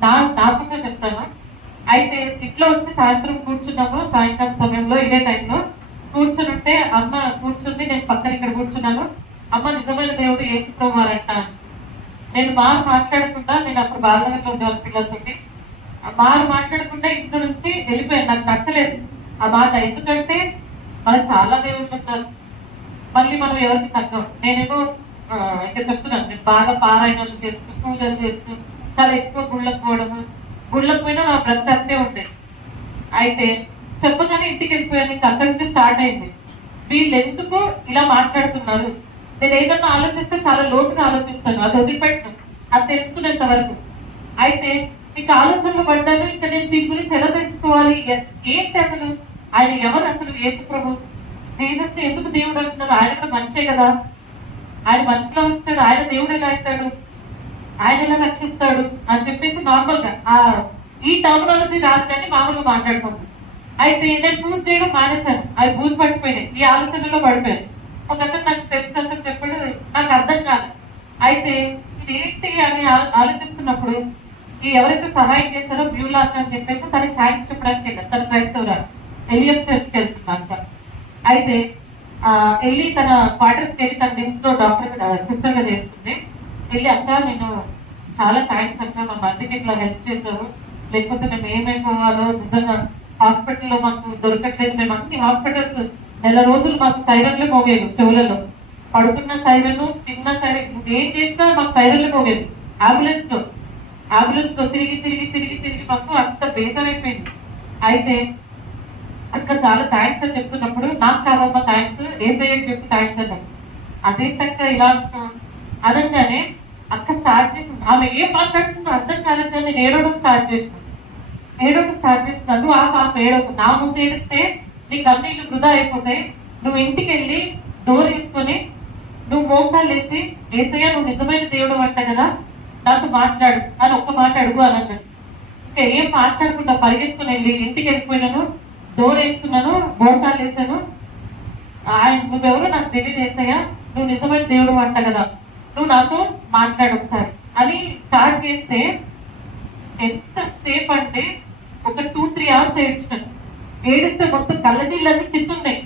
నా కోసం చెప్తాను. అయితే ఇంట్లో వచ్చి సాయంత్రం కూర్చున్నాము, సాయంకాలం సమయంలో ఇదే టైంలో కూర్చుని ఉంటే అమ్మ కూర్చుంది, నేను పక్కన ఇక్కడ కూర్చున్నాను. అమ్మ నిజమైన దేవుడు యేసు ప్రభు వారంట. నేను మాట్లాడకుండా, నేను అప్పుడు బాగానే ఉండేవాళ్ళ పిల్లలతోటి, మాట్లాడకుండా ఇంట్లో నుంచి వెళ్ళిపోయాను. నాకు నచ్చలేదు ఆ మాట. ఎందుకంటే మనం చాలా దేవుళ్ళు ఉంటారు, మళ్ళీ మనం ఎవరికి తగ్గం. నేనేమో ఇంకా చెప్తున్నాను, నేను బాగా పారాయణాలు చేస్తూ, పూజలు చేస్తూ, చాలా ఎక్కువ గుళ్ళకు పోవడము, గుళ్ళకు పోయినా నా బ్రత్ అంతే ఉండేది. అయితే చెప్పగానే ఇంటికి వెళ్ళిపోయాను. ఇంకా అక్కడి నుంచి స్టార్ట్ అయింది, వీళ్ళు ఎందుకు ఇలా మాట్లాడుతున్నారు. నేను ఏదన్నా ఆలోచిస్తే చాలా లోతుగా ఆలోచిస్తాను, అది వదిలిపెట్టను, అది తెలుసుకునేంత వరకు. అయితే ఇంకా ఆలోచనలు పడ్డాను. ఇంకా నేను దీని గురించి ఎలా తెలుసుకోవాలి, ఏంటి అసలు ఆయన ఎవరు, అసలు యేసు ప్రభు జీసస్ ని ఎందుకు దేవుడు అంటున్నారు, ఆయన కూడా మనిషే కదా, ఆయన మనిషిలో వచ్చాడు, ఆయన దేవుడు ఎలా అవుతాడు, ఆయన ఎలా రక్షిస్తాడు అని చెప్పేసి నార్మల్ గా ఈ టర్మినాలజీ రాదు కానీ మామూలుగా మాట్లాడుకుంటాను. అయితే నేను పూజ చేయడం మానేశాను, అవి పూజ పడిపోయినాయి, ఈ ఆలోచనలో పడిపోయాను. ఒక అతను నాకు తెలిసినంత చెప్పాడు, నాకు అర్థం కాదు. అయితే ఇది ఏంటి అని ఆలోచిస్తున్నప్పుడు ఎవరైతే సహాయం చేశారో బ్యూలాక్ అని చెప్పేసి తనకి థ్యాంక్స్ చెప్పడానికి వెళ్ళాను. తన క్రైస్తవురాలు ఎలియఫ్ చర్చ్కి వెళ్తున్నాను. అయితే వెళ్ళి తన క్వార్టర్స్కి వెళ్ళి తన నిమ్స్ లో డాక్టర్ సిస్టర్ గా చేస్తుంది. వెళ్ళి అక్క నేను చాలా థ్యాంక్స్ అక్క, మా మధ్యకి ఇట్లా హెల్ప్ చేశారు, లేకపోతే మేము ఏమైపోవాలో, నిజంగా హాస్పిటల్లో మాకు దొరకట్లేదు. మేము అన్ని హాస్పిటల్స్ నెల రోజులు మాకు సైరన్లే మోగేది చెవులలో, పడుకున్న సైరన్, తిన్న సైరన్, ఏం చేసినా మాకు సైరన్లే మోగేది. అంబులెన్స్ లో తిరిగి మాకు అంత బేసం అయిపోయింది. అయితే అక్క చాలా థ్యాంక్స్ అని చెప్తున్నప్పుడు, నాకు కాదమ్మా థ్యాంక్స్, ఏసఐకి చెప్పి థ్యాంక్స్ అన్నాడు. అదేంటక్క ఇలా అనగానే అక్క స్టార్ట్ చేసింది. ఆమె ఏం మాట్లాడుతుందో అర్థం కాలేదు కానీ నేను ఏడవడం స్టార్ట్ చేస్తున్నాను. నువ్వు ఆ ఏడవకు, నా ముందు ఏడిస్తే నీకు కన్నీళ్ళు వృధా అయిపోతాయి. నువ్వు ఇంటికి వెళ్ళి డోర్ వేసుకొని నువ్వు మోకాలు వేసి, ఏసయ్య నువ్వు నిజమైన దేవుడు అంట కదా, నాతో మాట్లాడు అని ఒక్క మాట అడుగు అన్నది. ఇంకా ఏం మాట్లాడకుండా పరిగెత్తుకుని వెళ్ళి ఇంటికి వెళ్ళిపోయినాను, డోర్ వేసుకున్నాను, మోకాలు వేసాను. నువ్వెవరో నాకు తెలియదు ఏసయ్య, నువ్వు నిజమైన దేవుడు అంట కదా, నువ్వు నాతో మాట్లాడు ఒకసారి అని స్టార్ట్ చేస్తే ఎంతసేపు అంటే ఒక 2-3 hours ఏడ్చినాను. ఏడిస్తే మొత్తం కళ్ళనీళ్ళన్నీ తింటున్నాయి.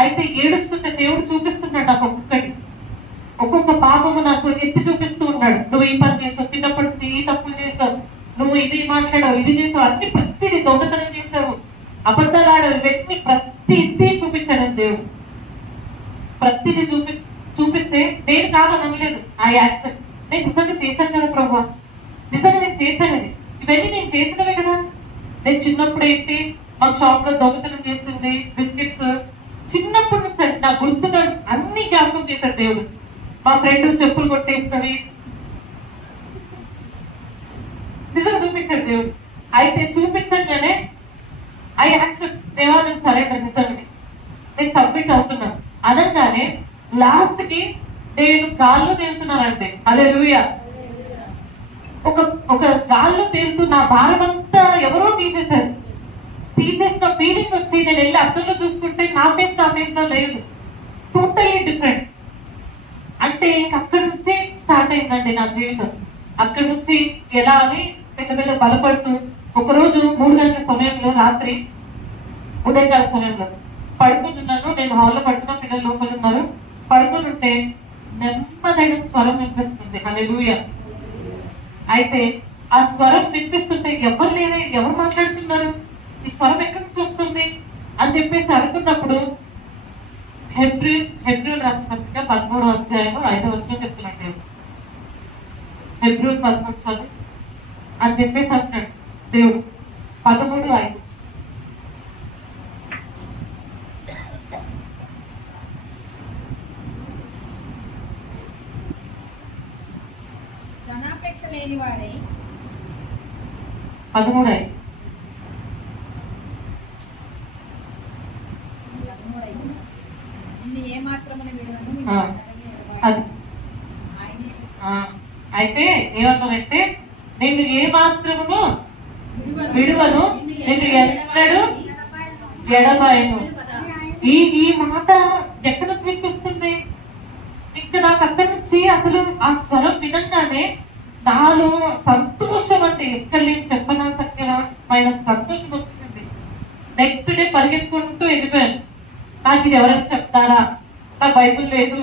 అయితే ఏడుస్తుంటే దేవుడు చూపిస్తున్నాడు నాకు ఒక్కొక్క పాపము నాకు ఎత్తి చూపిస్తూ ఉన్నాడు. నువ్వు ఈ పని చేసావు, చిన్నప్పటి నుంచి ఈ తప్పులు చేసావు, నువ్వు ఇది మాట్లాడావు, ఇది చేసావు, అన్ని ప్రతిదీ దొంగతనం చేసావు, అబద్ధాలు ఆడావు, ఇవన్నీ ప్రతిదీ చూపించాడు దేవుడు. ప్రతిదీ చూపిస్తే నేను కాదని అనలేదు. ఆ యాక్సెప్ట్ నేను నిజంగా చేశాను కదా ప్రభా, నిజంగా నేను చేశానని, ఇవన్నీ నేను చేసినవే కదా. నేను చిన్నప్పుడు ఏంటి మాకు షాప్ లో దొంగతనం చేసింది, బిస్కెట్స్, చిన్నప్పటి నుంచి నా గుర్తుగా అన్ని జ్ఞాపకం చేశాడు దేవుడు. మా ఫ్రెండ్ చెప్పులు కొట్టేసినవి నిజంగా చూపించాడు దేవుడు. అయితే చూపించగానే ఐ యాక్సెప్ట్, దేవా నేను సరెండర్, నిజంగా నేను సబ్మిట్ అవుతున్నాను అనగానే లాస్ట్ కి నేను గాల్లో తేలుతున్నానంటే హల్లెలూయా. ఒక గాల్లో తేలుతూ నా భారం అంతా ఎవరో తీసేసిన ఫీలింగ్ వచ్చి నేను వెళ్ళి అద్దంలో చూసుకుంటే నా ఫేస్ లో లేదు, టోటలీ డిఫరెంట్. అంటే అక్కడి నుంచి స్టార్ట్ అయిందండి నా జీవితం. అక్కడి నుంచి ఎలా అని పెద్ద బలపడుతూ ఒకరోజు 3 గంటల సమయంలో, రాత్రి ఉదయకాల సమయంలో పడుకున్నాను. నేను హాల్లో పడుతున్నా, పిల్లలు లోపల ఉన్నారు. పడుకుని ఉంటే నెమ్మదైన స్వరం వినిపిస్తుంది, హల్లెలూయా. అయితే ఆ స్వరం వినిపిస్తుంటే ఎవరు లేదే, ఎవరు మాట్లాడుతున్నారు, ఈ స్వరం ఎక్కడి నుంచి వస్తుంది అని చెప్పేసి అనుకున్నప్పుడు హెబ్రోన్ రాసిన పత్రిక 13వ అధ్యాయము 5వ వచనం చెప్తున్నాడు దేవుడు. హెబ్రోన్ 13 చదువు అని చెప్పేసి అంటున్నాడు దేవుడు. 13:5. ధనాపేక్ష లేని వారై 13:5. అయితే ఏమంటారంటే నేను ఏ మాత్రమును విడువను, నేను ఎన్నడూ ఎడబాయను. ఈ మాట ఎక్కడి నుంచి వినిపిస్తుంది? ఇంకా నాకు అక్కడి నుంచి అసలు ఆ స్వరం వినంగానే నాలో సంతోషం అంటే ఎక్కడ లేని చెప్పనాసక్యమైన సంతోషం వచ్చింది. నెక్స్ట్ డే పరిగెత్తుకుంటూ వెళ్ళిపోయాను. నాకు ఇది ఎవరైనా చెప్తారా, నాకు బైబుల్ లేదు,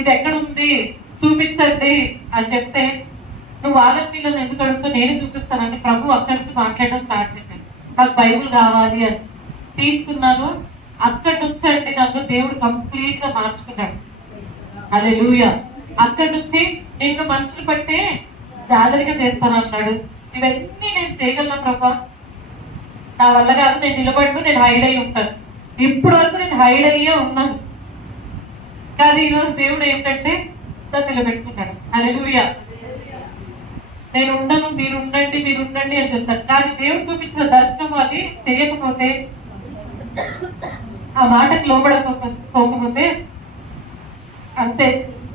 ఇది ఎక్కడ ఉంది చూపించండి అని చెప్తే, నువ్వు వాలంటీర్లను ఎందుకు అడుగుతూ నేనే చూపిస్తానంటే ప్రభు అక్కడి నుంచి మాట్లాడడం స్టార్ట్ చేశాను. నాకు బైబుల్ కావాలి అని తీసుకున్నాను. అక్కడి నుంచి అంటే నన్ను దేవుడు కంప్లీట్ గా మార్చుకున్నాడు, హల్లెలూయా. అక్కడి నుంచి నిన్ను మనుషులు పట్టే జాలరిగా చేస్తానన్నాడు. ఇవన్నీ నేను చేయగలను ప్రభా, నా వల్ల కాదు, నేను నిలబడ్డు, నేను హైడ్ అయ్యి ఉంటాను. ఇప్పటి వరకు నేను హైడ్ అయ్యే ఉన్నాను, కానీ ఈరోజు దేవుడు ఏంటంటే దాన్ని నిలబెట్టుకున్నాడు, హల్లెలూయా. నేను ఉండను, మీరు ఉండండి అని చెప్తాను. కానీ దేవుడు చూపించిన దర్శనం అది చేయకపోతే, ఆ మాటకు లోబడకపోతే అంతే.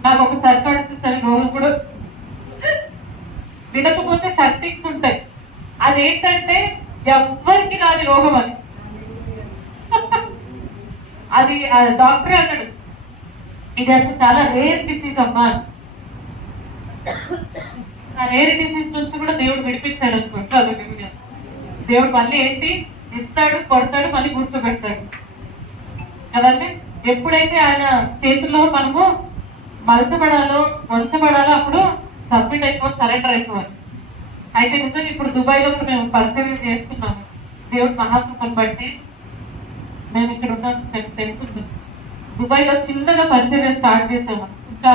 నాకు ఒక సర్కాసిస్ రోగం కూడా వినకపోతే షర్టింగ్స్ ఉంటాయి. అదేంటంటే ఎవ్వరికి రాని రోగం అది. అది డాక్టరే అన్నాడు, ఇది అసలు చాలా రేర్ డిసీజ్ అమ్మా. ఆ రేర్ డిసీజ్ నుంచి కూడా దేవుడు విడిపించాడు అనుకుంటారు. దేవుడు మళ్ళీ ఏంటి ఇస్తాడు, కొడతాడు, మళ్ళీ కూర్చోబెడతాడు కదండి. ఎప్పుడైతే ఆయన చేతుల్లో మనము వంచబడాలో అప్పుడు సబ్మిట్ అయిపోవాలి, సరెండర్ అయిపోవాలి. అయితే నిజంగా ఇప్పుడు దుబాయ్లో కూడా మేము పరిచయం చేస్తున్నాము. దేవుడు మహాకృపను బట్టి మేము ఇక్కడ ఉన్నాం, తెలుసుంటుంది. దుబాయ్లో చిన్నగా పరిచయం స్టార్ట్ చేసాము. ఇంకా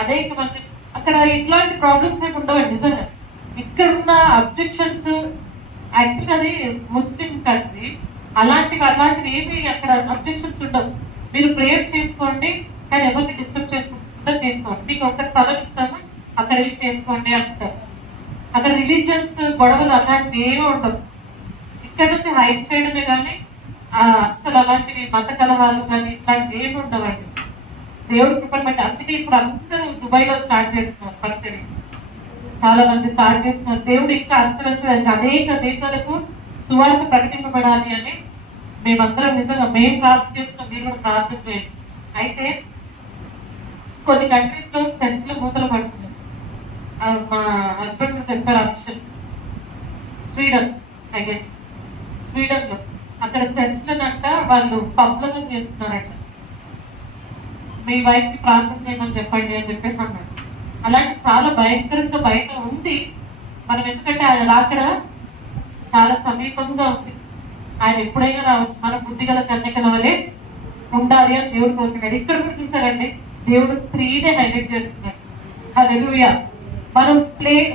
అదే ఇంకా మనకి అక్కడ ఇట్లాంటి ప్రాబ్లమ్స్ ఏమి ఉండవండి. నిజంగా ఇక్కడ ఉన్న అబ్జెక్షన్స్, యాక్చువల్గా అది ముస్లిం కంట్రీ, అలాంటివి ఏమి అక్కడ అబ్జెక్షన్స్ ఉండవు. మీరు ప్రేయర్స్ చేసుకోండి, కానీ ఎవరిని డిస్టర్బ్ చేసుకుంటూ చేసుకోండి. మీకు ఒక స్థలం ఇస్తాను, అక్కడ వెళ్ళి చేసుకోండి అంటారు. అక్కడ రిలీజియన్స్ గొడవలు అలాంటివి ఏమీ ఉండవు. ఇక్కడ నుంచి హైప్ చేయడమే కానీ అస్సలు అలాంటివి మత కలహాలు కానీ ఇట్లాంటివి ఏమి ఉండవండి. దేవుడి కృపను బట్టి. అందుకే ఇప్పుడు అందరూ దుబాయ్లో స్టార్ట్ చేస్తున్నారు పచ్చడి, చాలా మంది స్టార్ట్ చేస్తున్నారు. దేవుడు ఇంకా అంచెలంచెలుగా అనేక దేశాలకు సువార్త ప్రకటింపబడాలి అని మేమందరం నిజంగా మేము ప్రార్థన చేస్తున్నాం, మీరు కూడా ప్రార్థన చేయండి. అయితే కొన్ని కంట్రీస్ లో చర్చిలో మూతలు పడుతుంది. మా హస్బెండ్ చెప్పారు ఆ విషయం. స్వీడన్, ఐ గెస్ స్వీడన్ లో అక్కడ చర్చిలనంట వాళ్ళు పబ్లుగా చేస్తున్నారంట. మీ వైఫ్ కి ప్రార్థన చేయమని చెప్పండి అని చెప్పేసి అన్నాడు. అలాంటి చాలా భయంకరంగా బయట ఉంది. మనం ఎందుకంటే అది అక్కడ చాలా సమీపంగా ఉంది. ఆయన ఎప్పుడైనా రావచ్చు. మన బుద్ధిగల కన్యకల వలె ఉండాలి అని దేవుడు కోరుకున్నాడు. ఇక్కడ కూడా చూసారండి, దేవుడు స్త్రీనే హైలైట్ చేస్తున్నాడు. హల్లెలూయా.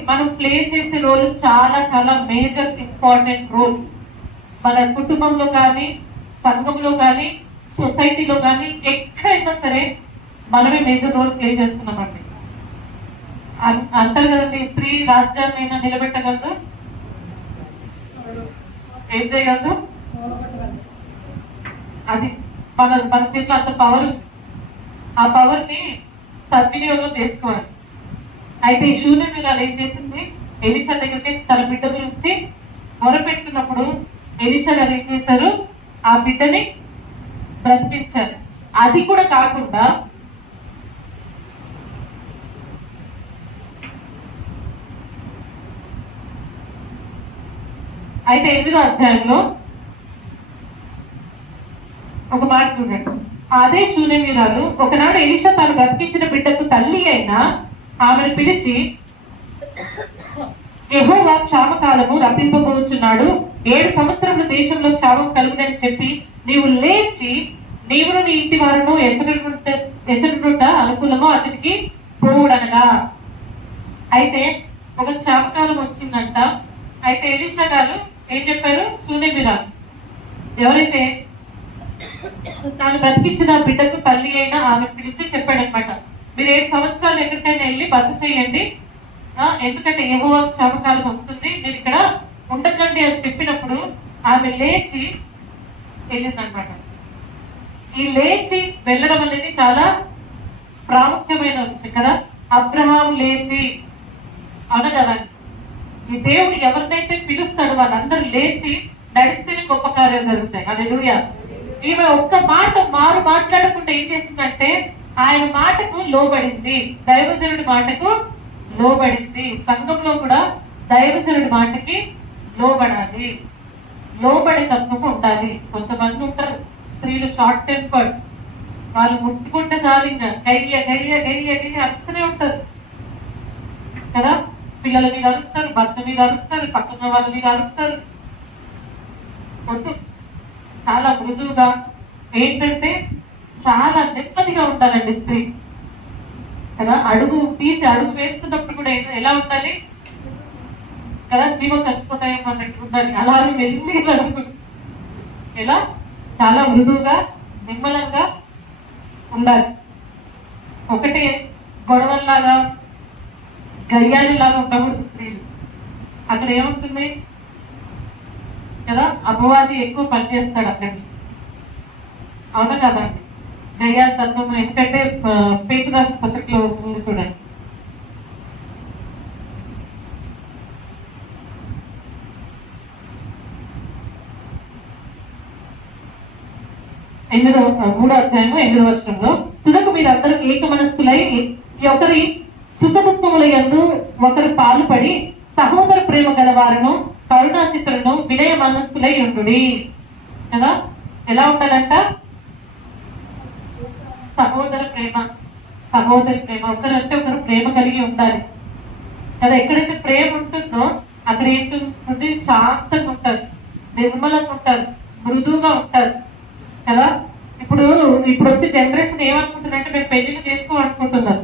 మనం ప్లే చేసే రోల్ చాలా చాలా మేజర్ ఇంపార్టెంట్ రోల్. మన కుటుంబంలో కానీ, సంఘంలో కానీ, సొసైటీలో కానీ, ఎక్కడైనా సరే మనమే మేజర్ రోల్ ప్లే చేస్తున్నామండి. అంటారు కదండి, స్త్రీ రాజ్యాన్ని నిలబెట్టగలదు, ఏం చేయగలదు, అది మన చేతిలో అంత పవర్. ఆ పవర్ ని సద్వినియోగం చేసుకోవాలి. అయితే ఈ శూన్యం మీద ఏం చేసింది, ఎలీషా దగ్గరికి తన బిడ్డ గురించి మొరపెట్టినప్పుడు ఎలీషా గారు ఏం చేశారు, ఆ బిడ్డని బ్రతికించారు. అది కూడా కాకుండా అయితే 8వ అధ్యాయంలో ఒక మాట చూడండి. అదే శూన్యమీరాలు ఒకనాడు ఎలీషా తాను బ్రతికించిన బిడ్డకు తల్లి అయినా ఆమెను పిలిచి, యెహోవా క్షామకాలము రప్పింపబోచున్నాడు, 7 సంవత్సరముల దేశంలో క్షామం కలుగునని చెప్పి నీవు లేచి నీవును నీ ఇంటి వారును ఎచ్చట అనుకూలమో అతనికి పోవుడనగా. అయితే ఒక క్షామకాలం వచ్చిందంట. అయితే ఎలీషా గారు ఏం చెప్పారు, శూన్యమీరాలు ఎవరైతే తాను బ్రతికించిన బిడ్డకు తల్లి అయినా ఆమె పిలిచి చెప్పాడనమాట, మీరు 7 సంవత్సరాలు ఎక్కడికైనా వెళ్ళి బస చేయండి, ఎందుకంటే యెహోవా క్షామకాలం వస్తుంది, మీరు ఇక్కడ ఉండకండి అని చెప్పినప్పుడు ఆమె లేచి వెళ్ళిందనమాట. ఈ లేచి వెళ్ళడం అనేది చాలా ప్రాముఖ్యమైన విషయం కదా. అబ్రహాం లేచి అనగలండి, ఈ దేవుడు ఎవరినైతే పిలుస్తాడో వాళ్ళందరూ లేచి నడిస్తేనే గొప్ప కార్యాలు జరుగుతాయి. హల్లెలూయా. ఈమె ఒక్క మాట మాట్లాడకుండా ఏం చేసిందంటే ఆయన మాటకు లోబడింది, దైవజనుడి మాటకు లోబడింది. సంఘంలో కూడా దైవజనుడి మాటకి లోబడాలి, లోబడే తత్వం ఉండాలి. కొంతమంది ఉంటారు స్త్రీలు షార్ట్ టెంపర్డ్, వాళ్ళు ముట్టుకుంటే చాలు ఇంకా గయ్య గయ్య గయ్య గయ్య అరుస్తూనే ఉంటారు కదా. పిల్లల మీద అరుస్తారు, భర్త మీద అరుస్తారు, పక్కన వాళ్ళ మీద అరుస్తారు. వద్దు, చాలా మృదువుగా ఏంటంటే చాలా నెమ్మదిగా ఉండాలండి స్త్రీ కదా. అడుగు వేస్తున్నప్పుడు కూడా ఎలా ఉండాలి కదా, జీవం చచ్చిపోతాయేమో అన్నట్టు ఉండాలి. అలా వెళ్ళి అడుగు ఎలా చాలా మృదువుగా నిమ్మలంగా ఉండాలి. ఒకటే గొడవల్లాగా గయ్యాలిలాగా ఉండకూడదు స్త్రీలు. అక్కడ ఏముంటుంది కదా, అపవాది ఎక్కువ పనిచేస్తాడు అక్కడ, అవునా కదా. గయ్యాల తత్వం ఎందుకంటే పేటు రాసిన పత్రికలో ఉంది చూడండి. మూడో అధ్యాయము 8వ వచనంలో, తుదకు మీరందరూ ఏక మనస్కులై ఒకరి సుఖ దుఃఖముల యందు ఒకరు పాలుపడి సహోదర ప్రేమ గలవారును కరుణా చిత్రను వినయ మనస్కులై ఉండుడి కదా. ఎలా ఉండాలంట, సహోదరి ప్రేమ, ఒకరంటే ఒకరు ప్రేమ కలిగి ఉండాలి కదా. ఎక్కడైతే ప్రేమ ఉంటుందో అక్కడ ఏంటంటే శాంతంగా ఉంటారు, నిర్మలంగా ఉంటారు, మృదువుగా ఉంటారు కదా. ఇప్పుడు వచ్చే జనరేషన్ ఏమనుకుంటున్నారంటే మేము పెళ్లిళ్ళు చేసుకోవాలనుకుంటున్నారు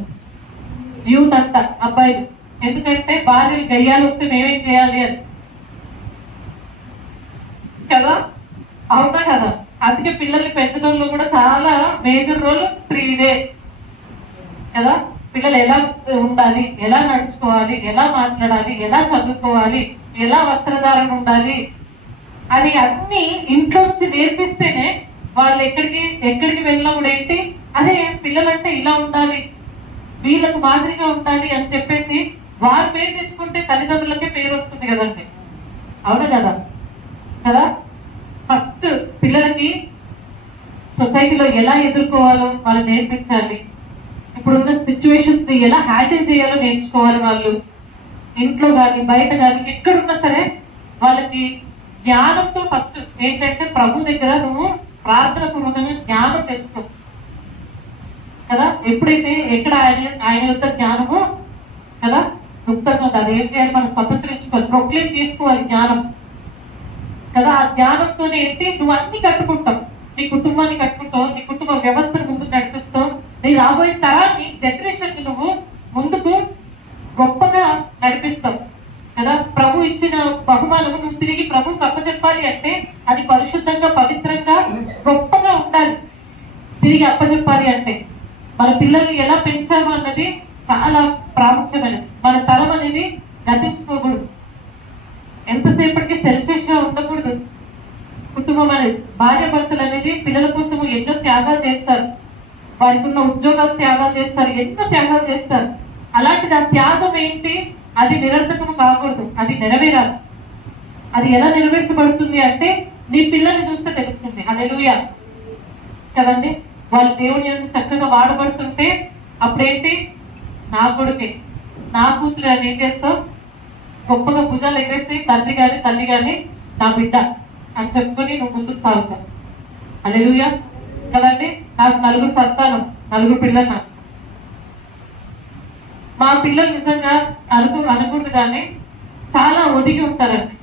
యూత్ అంతా, అబ్బాయిలు. ఎందుకంటే భార్యలు గయ్యాలు వస్తే మేమేం చేయాలి అని కదా, అవునా కదా. అందుకే పిల్లల్ని పెంచడంలో కూడా చాలా మేజర్ రోల్ స్త్రీదే కదా. పిల్లలు ఎలా ఉండాలి, ఎలా నడుచుకోవాలి, ఎలా మాట్లాడాలి, ఎలా చదువుకోవాలి, ఎలా వస్త్రధారణ ఉండాలి అని అన్ని ఇంట్లో నుంచి నేర్పిస్తేనే వాళ్ళు ఎక్కడికి వెళ్ళినా కూడా ఏంటి, అదే పిల్లలంటే ఇలా ఉండాలి, వీళ్ళకు మాదిరిగా ఉండాలి అని చెప్పేసి వారు పేరు తెచ్చుకుంటే తల్లిదండ్రులకే పేరు వస్తుంది కదండి. అవును కదా కదా. ఫస్ట్ పిల్లలకి సొసైటీలో ఎలా ఎదుర్కోవాలో వాళ్ళు నేర్పించాలి. ఇప్పుడున్న సిచ్యువేషన్స్ ని ఎలా హ్యాండిల్ చేయాలో నేర్చుకోవాలి. వాళ్ళు ఇంట్లో కానీ బయట కానీ ఎక్కడున్నా సరే వాళ్ళకి జ్ఞానంతో ఫస్ట్ ఏంటంటే ప్రభు దగ్గర నువ్వు ప్రార్థన పూర్వకంగా జ్ఞానం తెలుసుకో కదా. ఎప్పుడైతే ఎక్కడ ఆయన యొక్క జ్ఞానమో కదా గుప్తంగా అది ఏం చేయాలి, మనం స్వతంత్రించుకోవాలి, ప్రొక్లెయిమ్ చేసుకోవాలి జ్ఞానం కదా. ఆ జ్ఞానంతోనే ఏంటి నువ్వు అన్ని కట్టుకుంటావు, నీ కుటుంబాన్ని కట్టుకుంటావు, నీ కుటుంబ వ్యవస్థను ముందుకు నడిపిస్తావు, నీ రాబోయే తరాన్ని జనరేషన్ ని నువ్వు ముందుకు గొప్పగా నడిపిస్తావు కదా. ప్రభు ఇచ్చిన బహుమానము నువ్వు తిరిగి ప్రభుకి అప్పచెప్పాలి అంటే అది పరిశుద్ధంగా పవిత్రంగా గొప్పగా ఉండాలి. తిరిగి అప్పచెప్పాలి అంటే మన పిల్లల్ని ఎలా పెంచాము అన్నది చాలా ప్రాముఖ్యమైనది. మన తరం అనేది గతించుకోకూడదు, ఎంతసేపటికి సెల్ఫిష్ గా ఉండకూడదు. కుటుంబం అనేది భార్య భర్తలు అనేది పిల్లల కోసం ఎన్నో త్యాగాలు చేస్తారు, వారికి ఉన్న ఉద్యోగాలు త్యాగాలు చేస్తారు, ఎన్నో త్యాగాలు చేస్తారు. అలాంటిది ఆ త్యాగం ఏంటి, అది నిరర్థకము కాకూడదు, అది నెరవేరాలి. అది ఎలా నెరవేర్చబడుతుంది అంటే నీ పిల్లల్ని చూస్తే తెలుస్తుంది. హల్లెలూయా కదండి. వాళ్ళు దేవుని చక్కగా వాడబడుతుంటే అప్పుడేంటి, నా కొడుకే నా కూతురు అని ఏం చేస్తావు, గొప్పగా భుజాలు ఎగరేసి తండ్రి కానీ తల్లి కానీ నా బిడ్డ అని చెప్పుకొని నువ్వు ముందుకు సాగుతావు. హల్లెలూయా కదండి. నాకు 4 సంతానం, 4 పిల్లలు. నాకు మా పిల్లలు నిజంగా అనకూడదు కానీ చాలా ఒదిగి ఉంటారండి,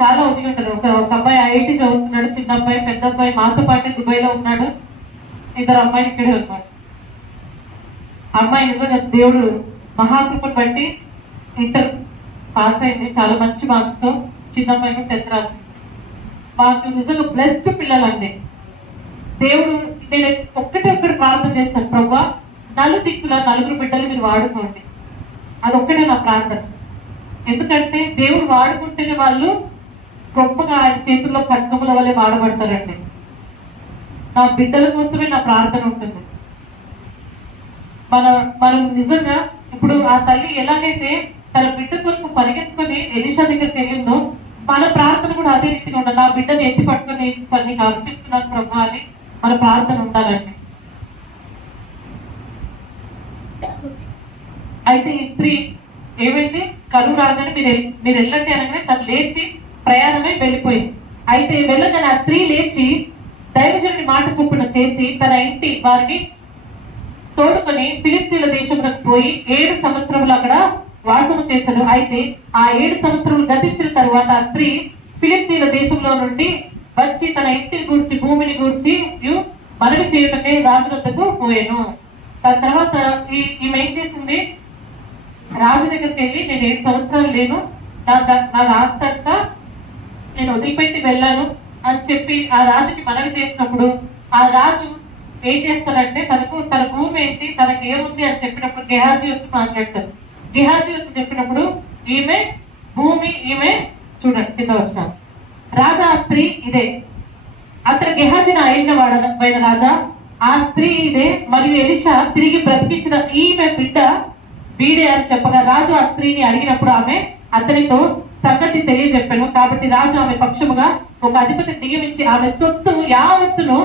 చాలా ఒదిగి ఉంటారు. ఒక అబ్బాయి ఐఐటి చదువుతున్నాడు, చిన్న అబ్బాయి, పెద్ద అబ్బాయి మాతో పాటే దుబాయ్లో ఉన్నాడు, 2 అమ్మాయిలు ఇక్కడే ఉన్నారు. అమ్మాయి నిజంగా దేవుడు మహాకృపను బట్టి ఇంటర్ పాస్ అయింది చాలా మంచి మార్క్స్ తో, చిన్న అమ్మాయికి 10th రాసింది. మాకు నిజంగా బ్లెస్డ్ పిల్లలండి. దేవుడు నేను ఒక్కటి ప్రార్థన చేస్తాను, ప్రభా నలుదిక్కుల 4 బిడ్డలు మీరు వాడుకోండి, అదొక్కటే నా ప్రార్థన. ఎందుకంటే దేవుడు వాడుకుంటేనే వాళ్ళు గొప్పగా ఆయన చేతుల్లో ఖడ్గముల వల్లే వాడబడతారండి. నా బిడ్డల కోసమే నా ప్రార్థన ఉంటుంది. మనం నిజంగా ఇప్పుడు ఆ తల్లి ఎలాగైతే తన బిడ్డ కొరకు పరిగెత్తుకొని ఎలీషా దగ్గరికి వెళ్ళిందో మన ప్రార్థన కూడా అదే రీతిగా ఉండాలి. నా బిడ్డని ఎత్తి పట్టుకొని నీకు అర్పిస్తున్నాను ప్రభు అని మన ప్రార్థన ఉండాలండి. అయితే ఈ స్త్రీ ఏమైంది, కరువు రాగానే మీరు వెళ్ళండి అనగానే తను లేచి ప్రయాణమై వెళ్ళిపోయింది. అయితే వెళ్ళగానే ఆ స్త్రీ లేచి దైవజనుడి మాట చొప్పున చేసి తన ఇంటి వారిని తోడుకొని ఫిలిస్తీన్ల దేశంలోకి పోయి 7 సంవత్సరములు అక్కడ వాసము చేశారు. అయితే ఆ 7 సంవత్సరములు గతించిన తరువాత ఆ స్త్రీ ఫిలిస్తీన్ల దేశంలో నుండి వచ్చి తన ఇంటిని గూర్చి భూమిని గూర్చి మనవి చేయటమే రాజు వద్దకు పోయాను. దాని తర్వాత ఈమె ఏం చేసింది, రాజు దగ్గరికి వెళ్ళి నేను 7 సంవత్సరాలు లేను, నా ఆస్తి అంతా నేను వదిలిపెట్టి వెళ్ళాను అని చెప్పి ఆ రాజుకి మనవి చేసినప్పుడు ఆ రాజు ఏం చేస్తారంటే తన భూమి ఏంటి, తనకి ఏముంది అని చెప్పినప్పుడు గెహాజీ వచ్చి మాట్లాడతారు. గెహాజీ వచ్చి చెప్పినప్పుడు ఈమె భూమి, ఈమె చూడండి కింద వచ్చిన రాజా ఆ స్త్రీ ఇదే, అతను గెహాజీని అయిన రాజా ఆ స్త్రీ ఇదే, మరియు ఎలీషా తిరిగి బ్రతికించిన ఈమె బిడ్డ వీడే అని చెప్పగా రాజు ఆ స్త్రీని అడిగినప్పుడు ఆమె అతనితో సంగతి తెలియజెప్పాను. కాబట్టి రాజు ఆమె పక్షముగా ఒక అధిపతి నియమించి ఆమె సొత్తు యావత్తును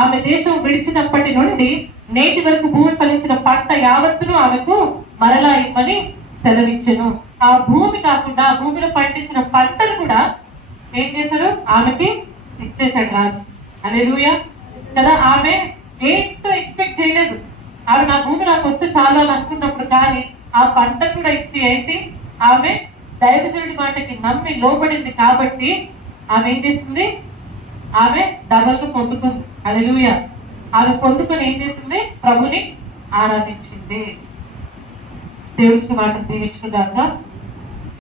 ఆమె దేశం విడిచినప్పటి నుండి నేటి వరకు భూమి ఫలించిన పంట యావత్తును ఆమెకు మరలా ఇమ్మని సెలవిచ్చెను. ఆ భూమి కాకుండా ఆ భూమిలో పండించిన పంటను కూడా ఏం చేశారు, ఆమెకి ఇచ్చేశాడు రాజు. హల్లెలూయా కదా. ఆమె ఏంటో ఎక్స్పెక్ట్ చేయలేదు, ఆమె నా భూమి నాకు వస్తే చాలా అని అనుకున్నప్పుడు కానీ ఆ పంట కూడా ఇచ్చి ఏంటి, ఆమె దైవజనుడి మాటకి నమ్మి లోబడింది కాబట్టి ఆమె ఏం చేసింది, ఆమె డబల్ గా పొందుకుంది. హల్లెలూయా. ఆమె పొందుకొని ఏం చేసింది, ప్రభుని ఆరాధించింది. దేవుడికి మాట దీవించుకున్నాక